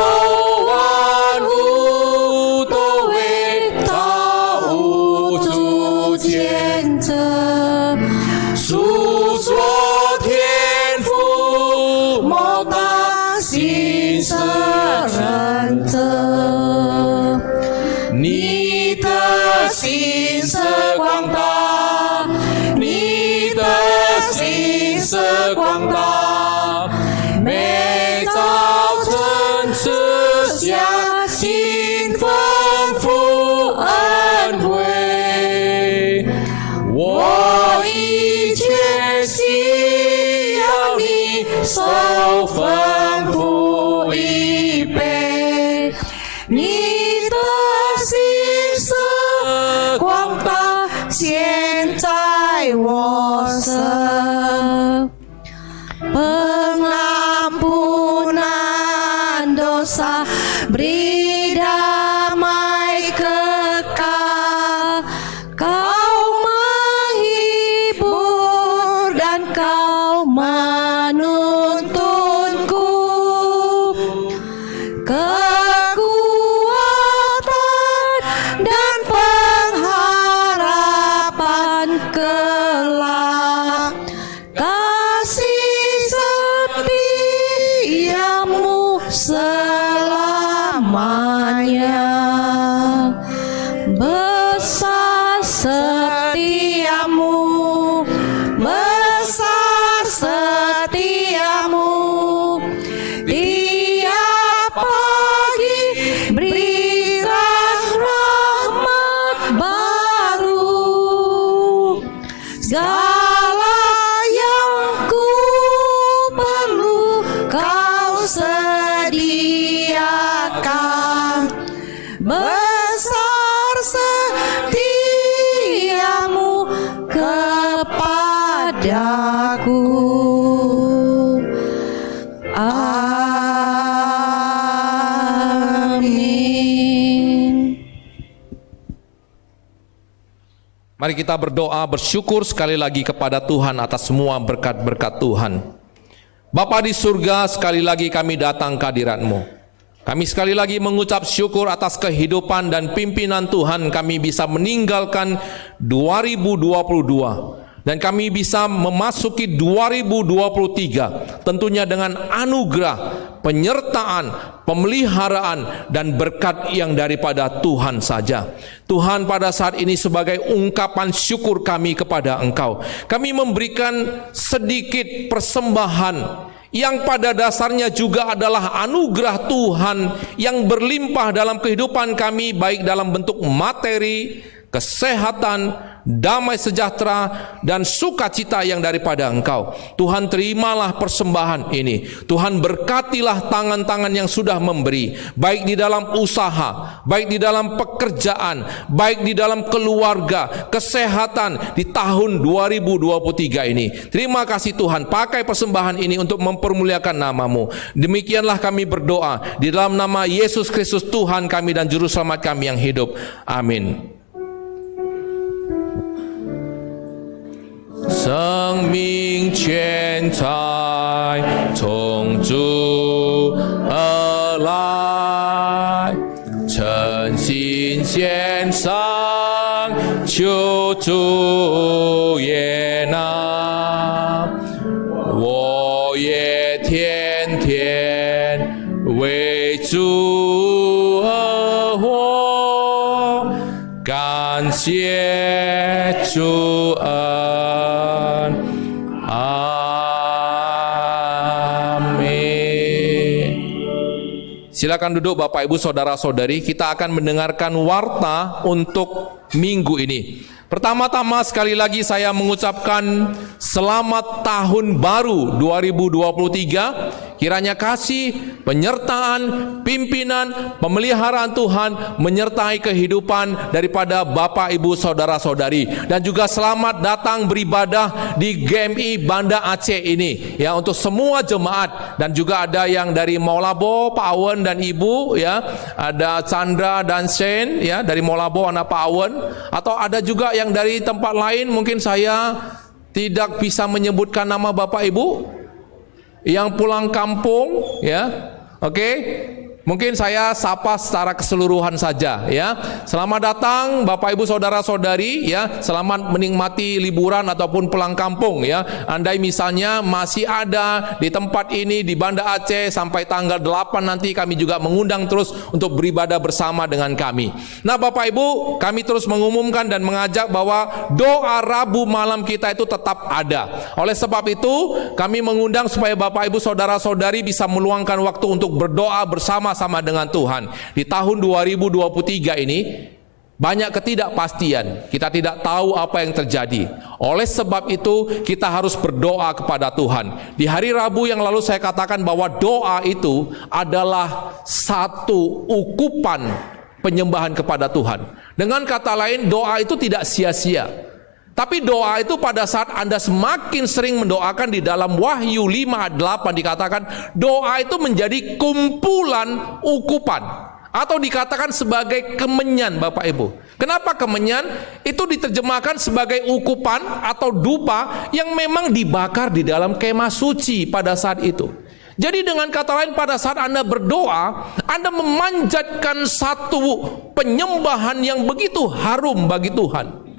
万物都为造物主见证，诉说天父莫大心是认真，你的心是广大，你的。 心是广大，每早晨吃下心丰富恩惠，我一切需要你手吩咐一杯，你的心是广大，现在我身。 Pengampunan dosa, beri damai kekal, kau menghibur dan kau menuntunku, kekuatan dan pengharapan kelak. Selamanya besar setiamu, besar setia Mari kita berdoa bersyukur sekali lagi kepada Tuhan atas semua berkat-berkat Tuhan. Bapa di surga, sekali lagi kami datang ke hadirat-Mu. Kami sekali lagi mengucap syukur atas kehidupan dan pimpinan Tuhan, kami bisa meninggalkan 2022. Dan kami bisa memasuki 2023 tentunya dengan anugerah, penyertaan, pemeliharaan, dan berkat yang daripada Tuhan saja. Tuhan, pada saat ini sebagai ungkapan syukur kami kepada Engkau, kami memberikan sedikit persembahan yang pada dasarnya juga adalah anugerah Tuhan yang berlimpah dalam kehidupan kami, baik dalam bentuk materi, kesehatan, damai sejahtera, dan sukacita yang daripada Engkau. Tuhan, terimalah persembahan ini. Tuhan, berkatilah tangan-tangan yang sudah memberi, baik di dalam usaha, baik di dalam pekerjaan, baik di dalam keluarga, kesehatan di tahun 2023 ini. Terima kasih Tuhan, pakai persembahan ini untuk mempermuliakan nama-Mu. Demikianlah kami berdoa di dalam nama Yesus Kristus Tuhan kami dan Juru Selamat kami yang hidup. Amin. 生命全在从主而来，诚心献上，求主悦纳。我也天天为主而活，感谢主恩。Silakan duduk Bapak Ibu Saudara-saudari, kita akan mendengarkan warta untuk minggu ini. Pertama-tama sekali lagi saya mengucapkan selamat tahun baru 2023. Kiranya kasih, penyertaan, pimpinan, pemeliharaan Tuhan menyertai kehidupan daripada Bapak Ibu Saudara-saudari. Dan juga selamat datang beribadah di GMI Banda Aceh ini. Ya, untuk semua jemaat, dan juga ada yang dari Maulabo, Pak Awen dan Ibu, ya. Ada Chandra dan Shane, ya, dari Maulabo anak Pak Awen, atau ada juga yang dari tempat lain, mungkin saya tidak bisa menyebutkan nama Bapak Ibu yang pulang kampung, ya. Oke. Mungkin saya sapa secara keseluruhan saja, ya. Selamat datang Bapak Ibu Saudara-saudari, ya. Selamat menikmati liburan ataupun pulang kampung, ya. Andai misalnya masih ada di tempat ini di Banda Aceh sampai tanggal 8 nanti, kami juga mengundang terus untuk beribadah bersama dengan kami. Nah, Bapak Ibu, kami terus mengumumkan dan mengajak bahwa doa Rabu malam kita itu tetap ada. Oleh sebab itu, kami mengundang supaya Bapak Ibu Saudara-saudari bisa meluangkan waktu untuk berdoa bersama dengan Tuhan. Di tahun 2023 ini banyak ketidakpastian, kita tidak tahu apa yang terjadi. Oleh sebab itu kita harus berdoa kepada Tuhan. Di hari Rabu yang lalu saya katakan bahwa doa itu adalah satu ukupan penyembahan kepada Tuhan. Dengan kata lain, doa itu tidak sia-sia. Tapi doa itu pada saat Anda semakin sering mendoakan, di dalam Wahyu 5 ayat 8 dikatakan doa itu menjadi kumpulan ukupan, atau dikatakan sebagai kemenyan, Bapak Ibu. Kenapa kemenyan? Itu diterjemahkan sebagai ukupan atau dupa yang memang dibakar di dalam kemah suci pada saat itu. Jadi dengan kata lain, pada saat Anda berdoa, Anda memanjatkan satu penyembahan yang begitu harum bagi Tuhan.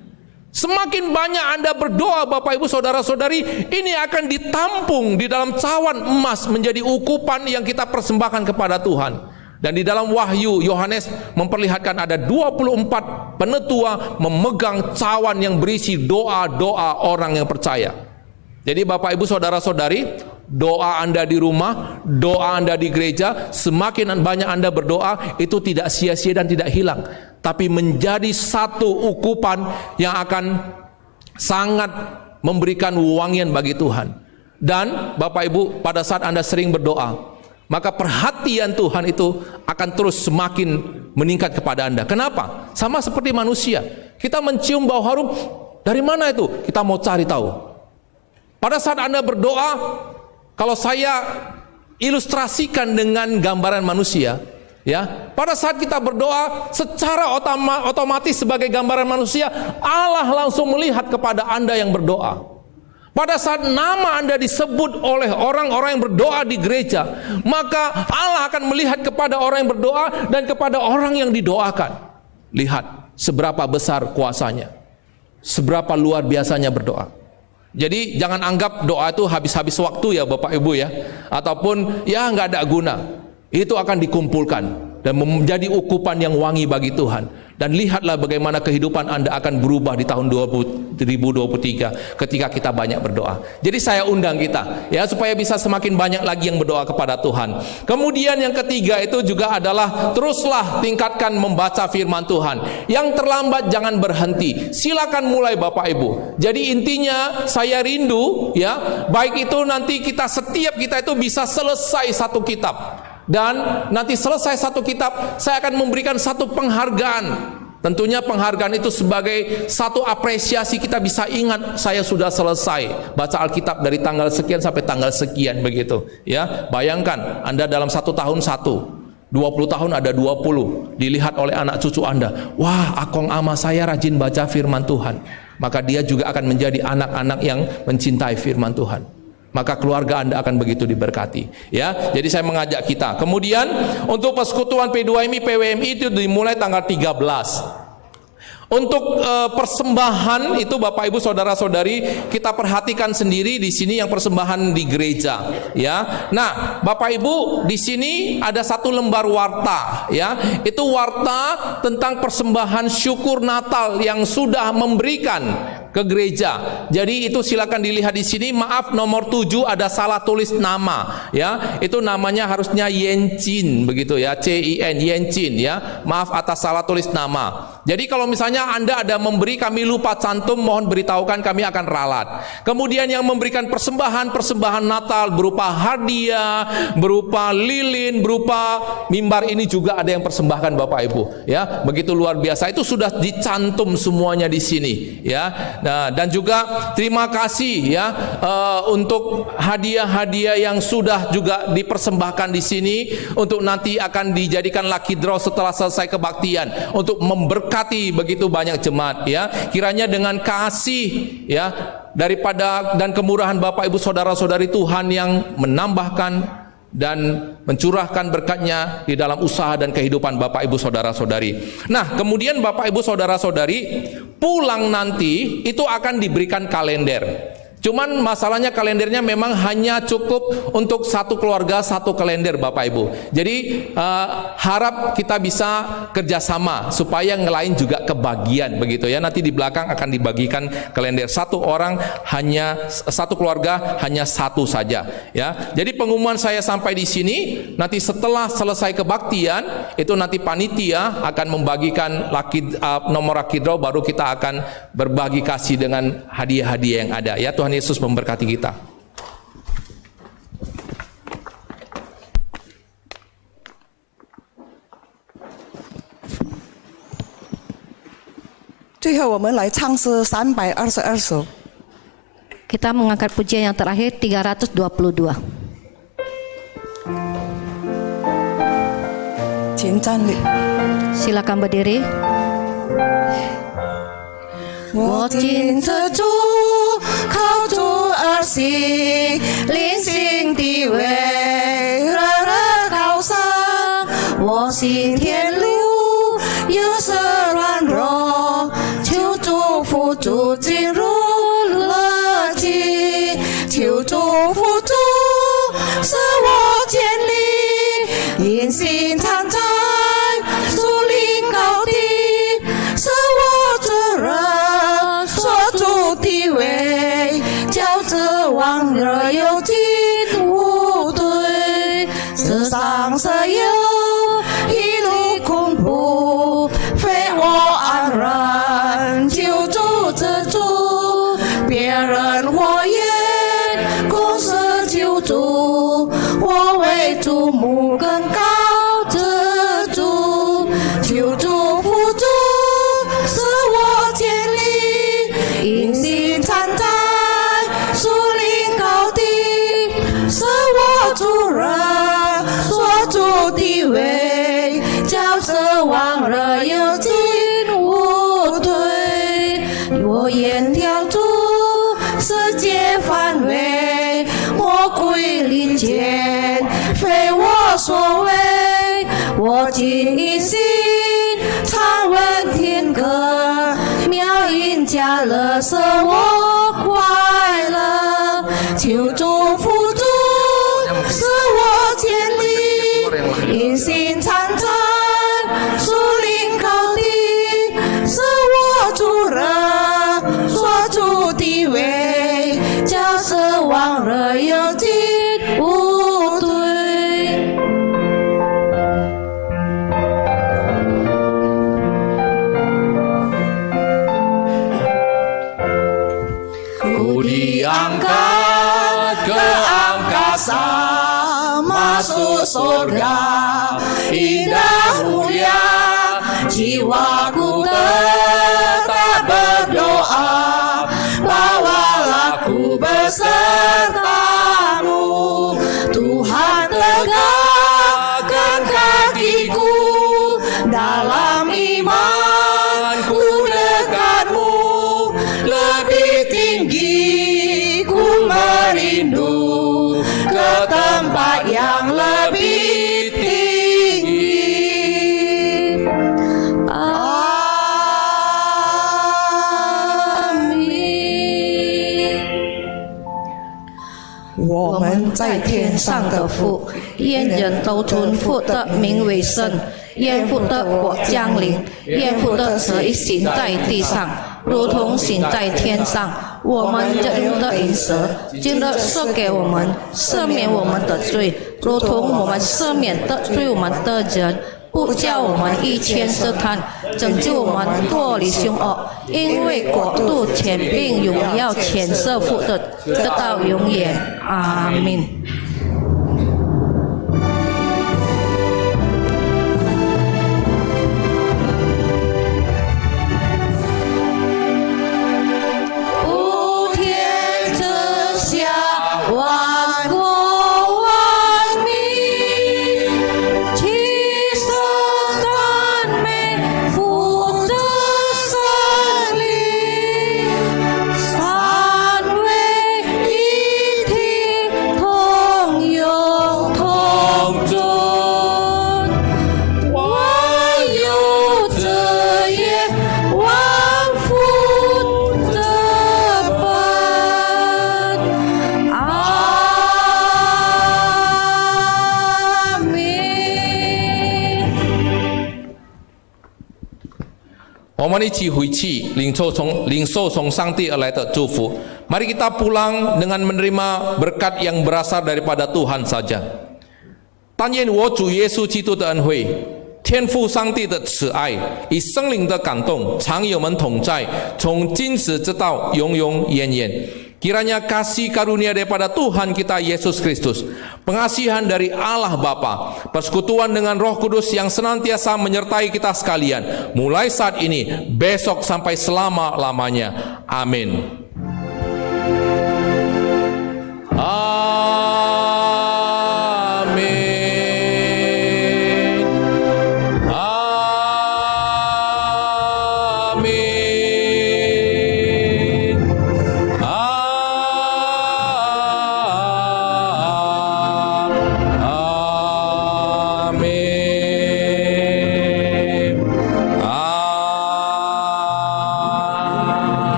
Semakin banyak Anda berdoa, Bapak Ibu Saudara-saudari, ini akan ditampung di dalam cawan emas menjadi ukupan yang kita persembahkan kepada Tuhan. Dan di dalam Wahyu, Yohanes memperlihatkan ada 24 penetua memegang cawan yang berisi doa-doa orang yang percaya. Jadi Bapak Ibu Saudara-saudari, doa Anda di rumah, doa Anda di gereja, semakin banyak Anda berdoa, itu tidak sia-sia dan tidak hilang, tapi menjadi satu ukupan yang akan sangat memberikan wangian bagi Tuhan. Dan Bapak Ibu, pada saat Anda sering berdoa, maka perhatian Tuhan itu akan terus semakin meningkat kepada Anda. Kenapa? Sama seperti manusia, kita mencium bau harum, dari mana itu? Kita mau cari tahu. Pada saat Anda berdoa, kalau saya ilustrasikan dengan gambaran manusia, Ya, pada saat kita berdoa secara otomatis sebagai gambaran manusia, Allah langsung melihat kepada Anda yang berdoa. Pada saat nama Anda disebut oleh orang-orang yang berdoa di gereja, maka Allah akan melihat kepada orang yang berdoa dan kepada orang yang didoakan. Lihat seberapa besar kuasanya, seberapa luar biasanya berdoa. Jadi jangan anggap doa itu habis-habis waktu ya Bapak Ibu ya, ataupun ya nggak ada guna. Itu akan dikumpulkan dan menjadi ukupan yang wangi bagi Tuhan. Dan lihatlah bagaimana kehidupan Anda akan berubah di tahun 2023 ketika kita banyak berdoa. Jadi saya undang kita ya supaya bisa semakin banyak lagi yang berdoa kepada Tuhan. Kemudian yang ketiga itu juga adalah teruslah tingkatkan membaca firman Tuhan. Yang terlambat jangan berhenti. Silakan mulai Bapak Ibu. Jadi intinya saya rindu ya, baik itu nanti setiap kita itu bisa selesai satu kitab. Dan nanti selesai satu kitab, saya akan memberikan satu penghargaan. Tentunya penghargaan itu sebagai satu apresiasi, kita bisa ingat saya sudah selesai baca Alkitab dari tanggal sekian sampai tanggal sekian begitu. Ya, bayangkan Anda dalam 1 tahun 1, 20 tahun ada 20, dilihat oleh anak cucu Anda. Wah, akong ama saya rajin baca firman Tuhan. Maka dia juga akan menjadi anak-anak yang mencintai firman Tuhan. Maka keluarga Anda akan begitu diberkati ya. Jadi saya mengajak kita. Kemudian untuk persekutuan P2MI PWMI itu dimulai tanggal 13. Untuk persembahan itu Bapak Ibu saudara-saudari kita perhatikan sendiri di sini yang persembahan di gereja ya. Nah, Bapak Ibu di sini ada satu lembar warta ya. Itu warta tentang persembahan syukur Natal yang sudah memberikan ke gereja. Jadi itu silakan dilihat di sini. Maaf, nomor 7 ada salah tulis nama ya. Itu namanya harusnya Yencin begitu ya, CIN Yencin ya. Maaf atas salah tulis nama. Jadi kalau misalnya Anda ada memberi kami lupa cantum, mohon beritahukan, kami akan ralat. Kemudian yang memberikan persembahan Natal berupa hadiah, berupa lilin, berupa mimbar ini juga ada yang persembahkan Bapak Ibu ya. Begitu luar biasa, itu sudah dicantum semuanya di sini ya. Nah, dan juga terima kasih ya untuk hadiah-hadiah yang sudah juga dipersembahkan di sini untuk nanti akan dijadikan lucky draw setelah selesai kebaktian untuk memberkati begitu banyak jemaat ya. Kiranya dengan kasih ya daripada dan kemurahan Bapak Ibu saudara-saudari Tuhan yang menambahkan dan mencurahkan berkatnya di dalam usaha dan kehidupan Bapak Ibu saudara-saudari. Nah, kemudian Bapak Ibu saudara-saudari pulang nanti itu akan diberikan kalender. Cuman masalahnya kalendernya memang hanya cukup untuk satu keluarga satu kalender Bapak Ibu. Jadi harap kita bisa kerjasama supaya yang lain juga kebagian begitu ya. Nanti di belakang akan dibagikan kalender, satu orang hanya satu keluarga hanya satu saja ya. Jadi pengumuman saya sampai di sini. Nanti setelah selesai kebaktian itu nanti panitia akan membagikan nomor lucky draw, baru kita akan berbagi kasih dengan hadiah-hadiah yang ada ya. Tuhan Yesus memberkati kita. 最后我们来唱诗322首。 Kita mengangkat pujian yang terakhir 322. 请站立。 Silakan berdiri. 我紧着主，靠主而行，灵性地位日日高升。我行天路，有时软弱，求主扶助进入乐境，求主扶助使我建立，因信常在，树立高地，使我自人。 地位，叫这往日有进无退，世上所有一路恐怖，非我安然，救助之主，别人我也共是救助，我为主目更高之主，求主扶助，使我建立。 因信常在，树林高地，是我主人，所主地位，使我快乐，求主辅助，使我坚定，一心参战，树林高地，使我主人所主地位，叫奢望人有进无退。Ku diangkat ke angkasa, masuk surga, indah mulia, jiwaku tetap berdoa, bawalah ku besertamu, Tuhan tegakkan kakiku, dalam imanku dekatmu, lebih tinggi ku merindu ke tempat yang lebih tinggi. Amin。我们在天上的父，愿人都尊父的名为圣，愿父的国降临，愿父的旨意行在地上，如同行在天上。我们日用的饮食，今日赐给我们，赦免我们的罪，如同我们赦免得罪我们的人。不叫我们遇见试探，拯救我们脱离凶恶，因为国度、权柄、荣耀全是父的，直到永远。阿门。普天之下，万国万民，齐声赞美父的圣灵，三位一体，同有同尊，万有之业，万福之本。阿门。我们一起回去领受从上帝而来的祝福。Mari kita pulang dengan menerima berkat yang berasal daripada Tuhan saja。但愿我主耶稣基督的恩惠、天父上帝的慈爱与圣灵的感动常与我们同在，从今时直到永永远远。Kiranya kasih karunia daripada Tuhan kita Yesus Kristus, pengasihan dari Allah Bapa, persekutuan dengan Roh Kudus yang senantiasa menyertai kita sekalian, mulai saat ini, besok sampai selama-lamanya. Amin. Amin. Amin.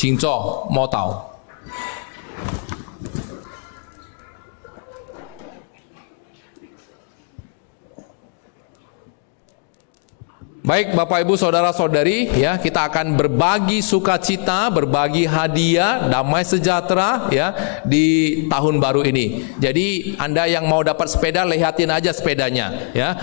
请坐，默祷。Baik Bapak Ibu Saudara-saudari, ya, kita akan berbagi sukacita, berbagi hadiah, damai sejahtera, ya, di tahun baru ini. Jadi Anda yang mau dapat sepeda, lihatin aja sepedanya, ya.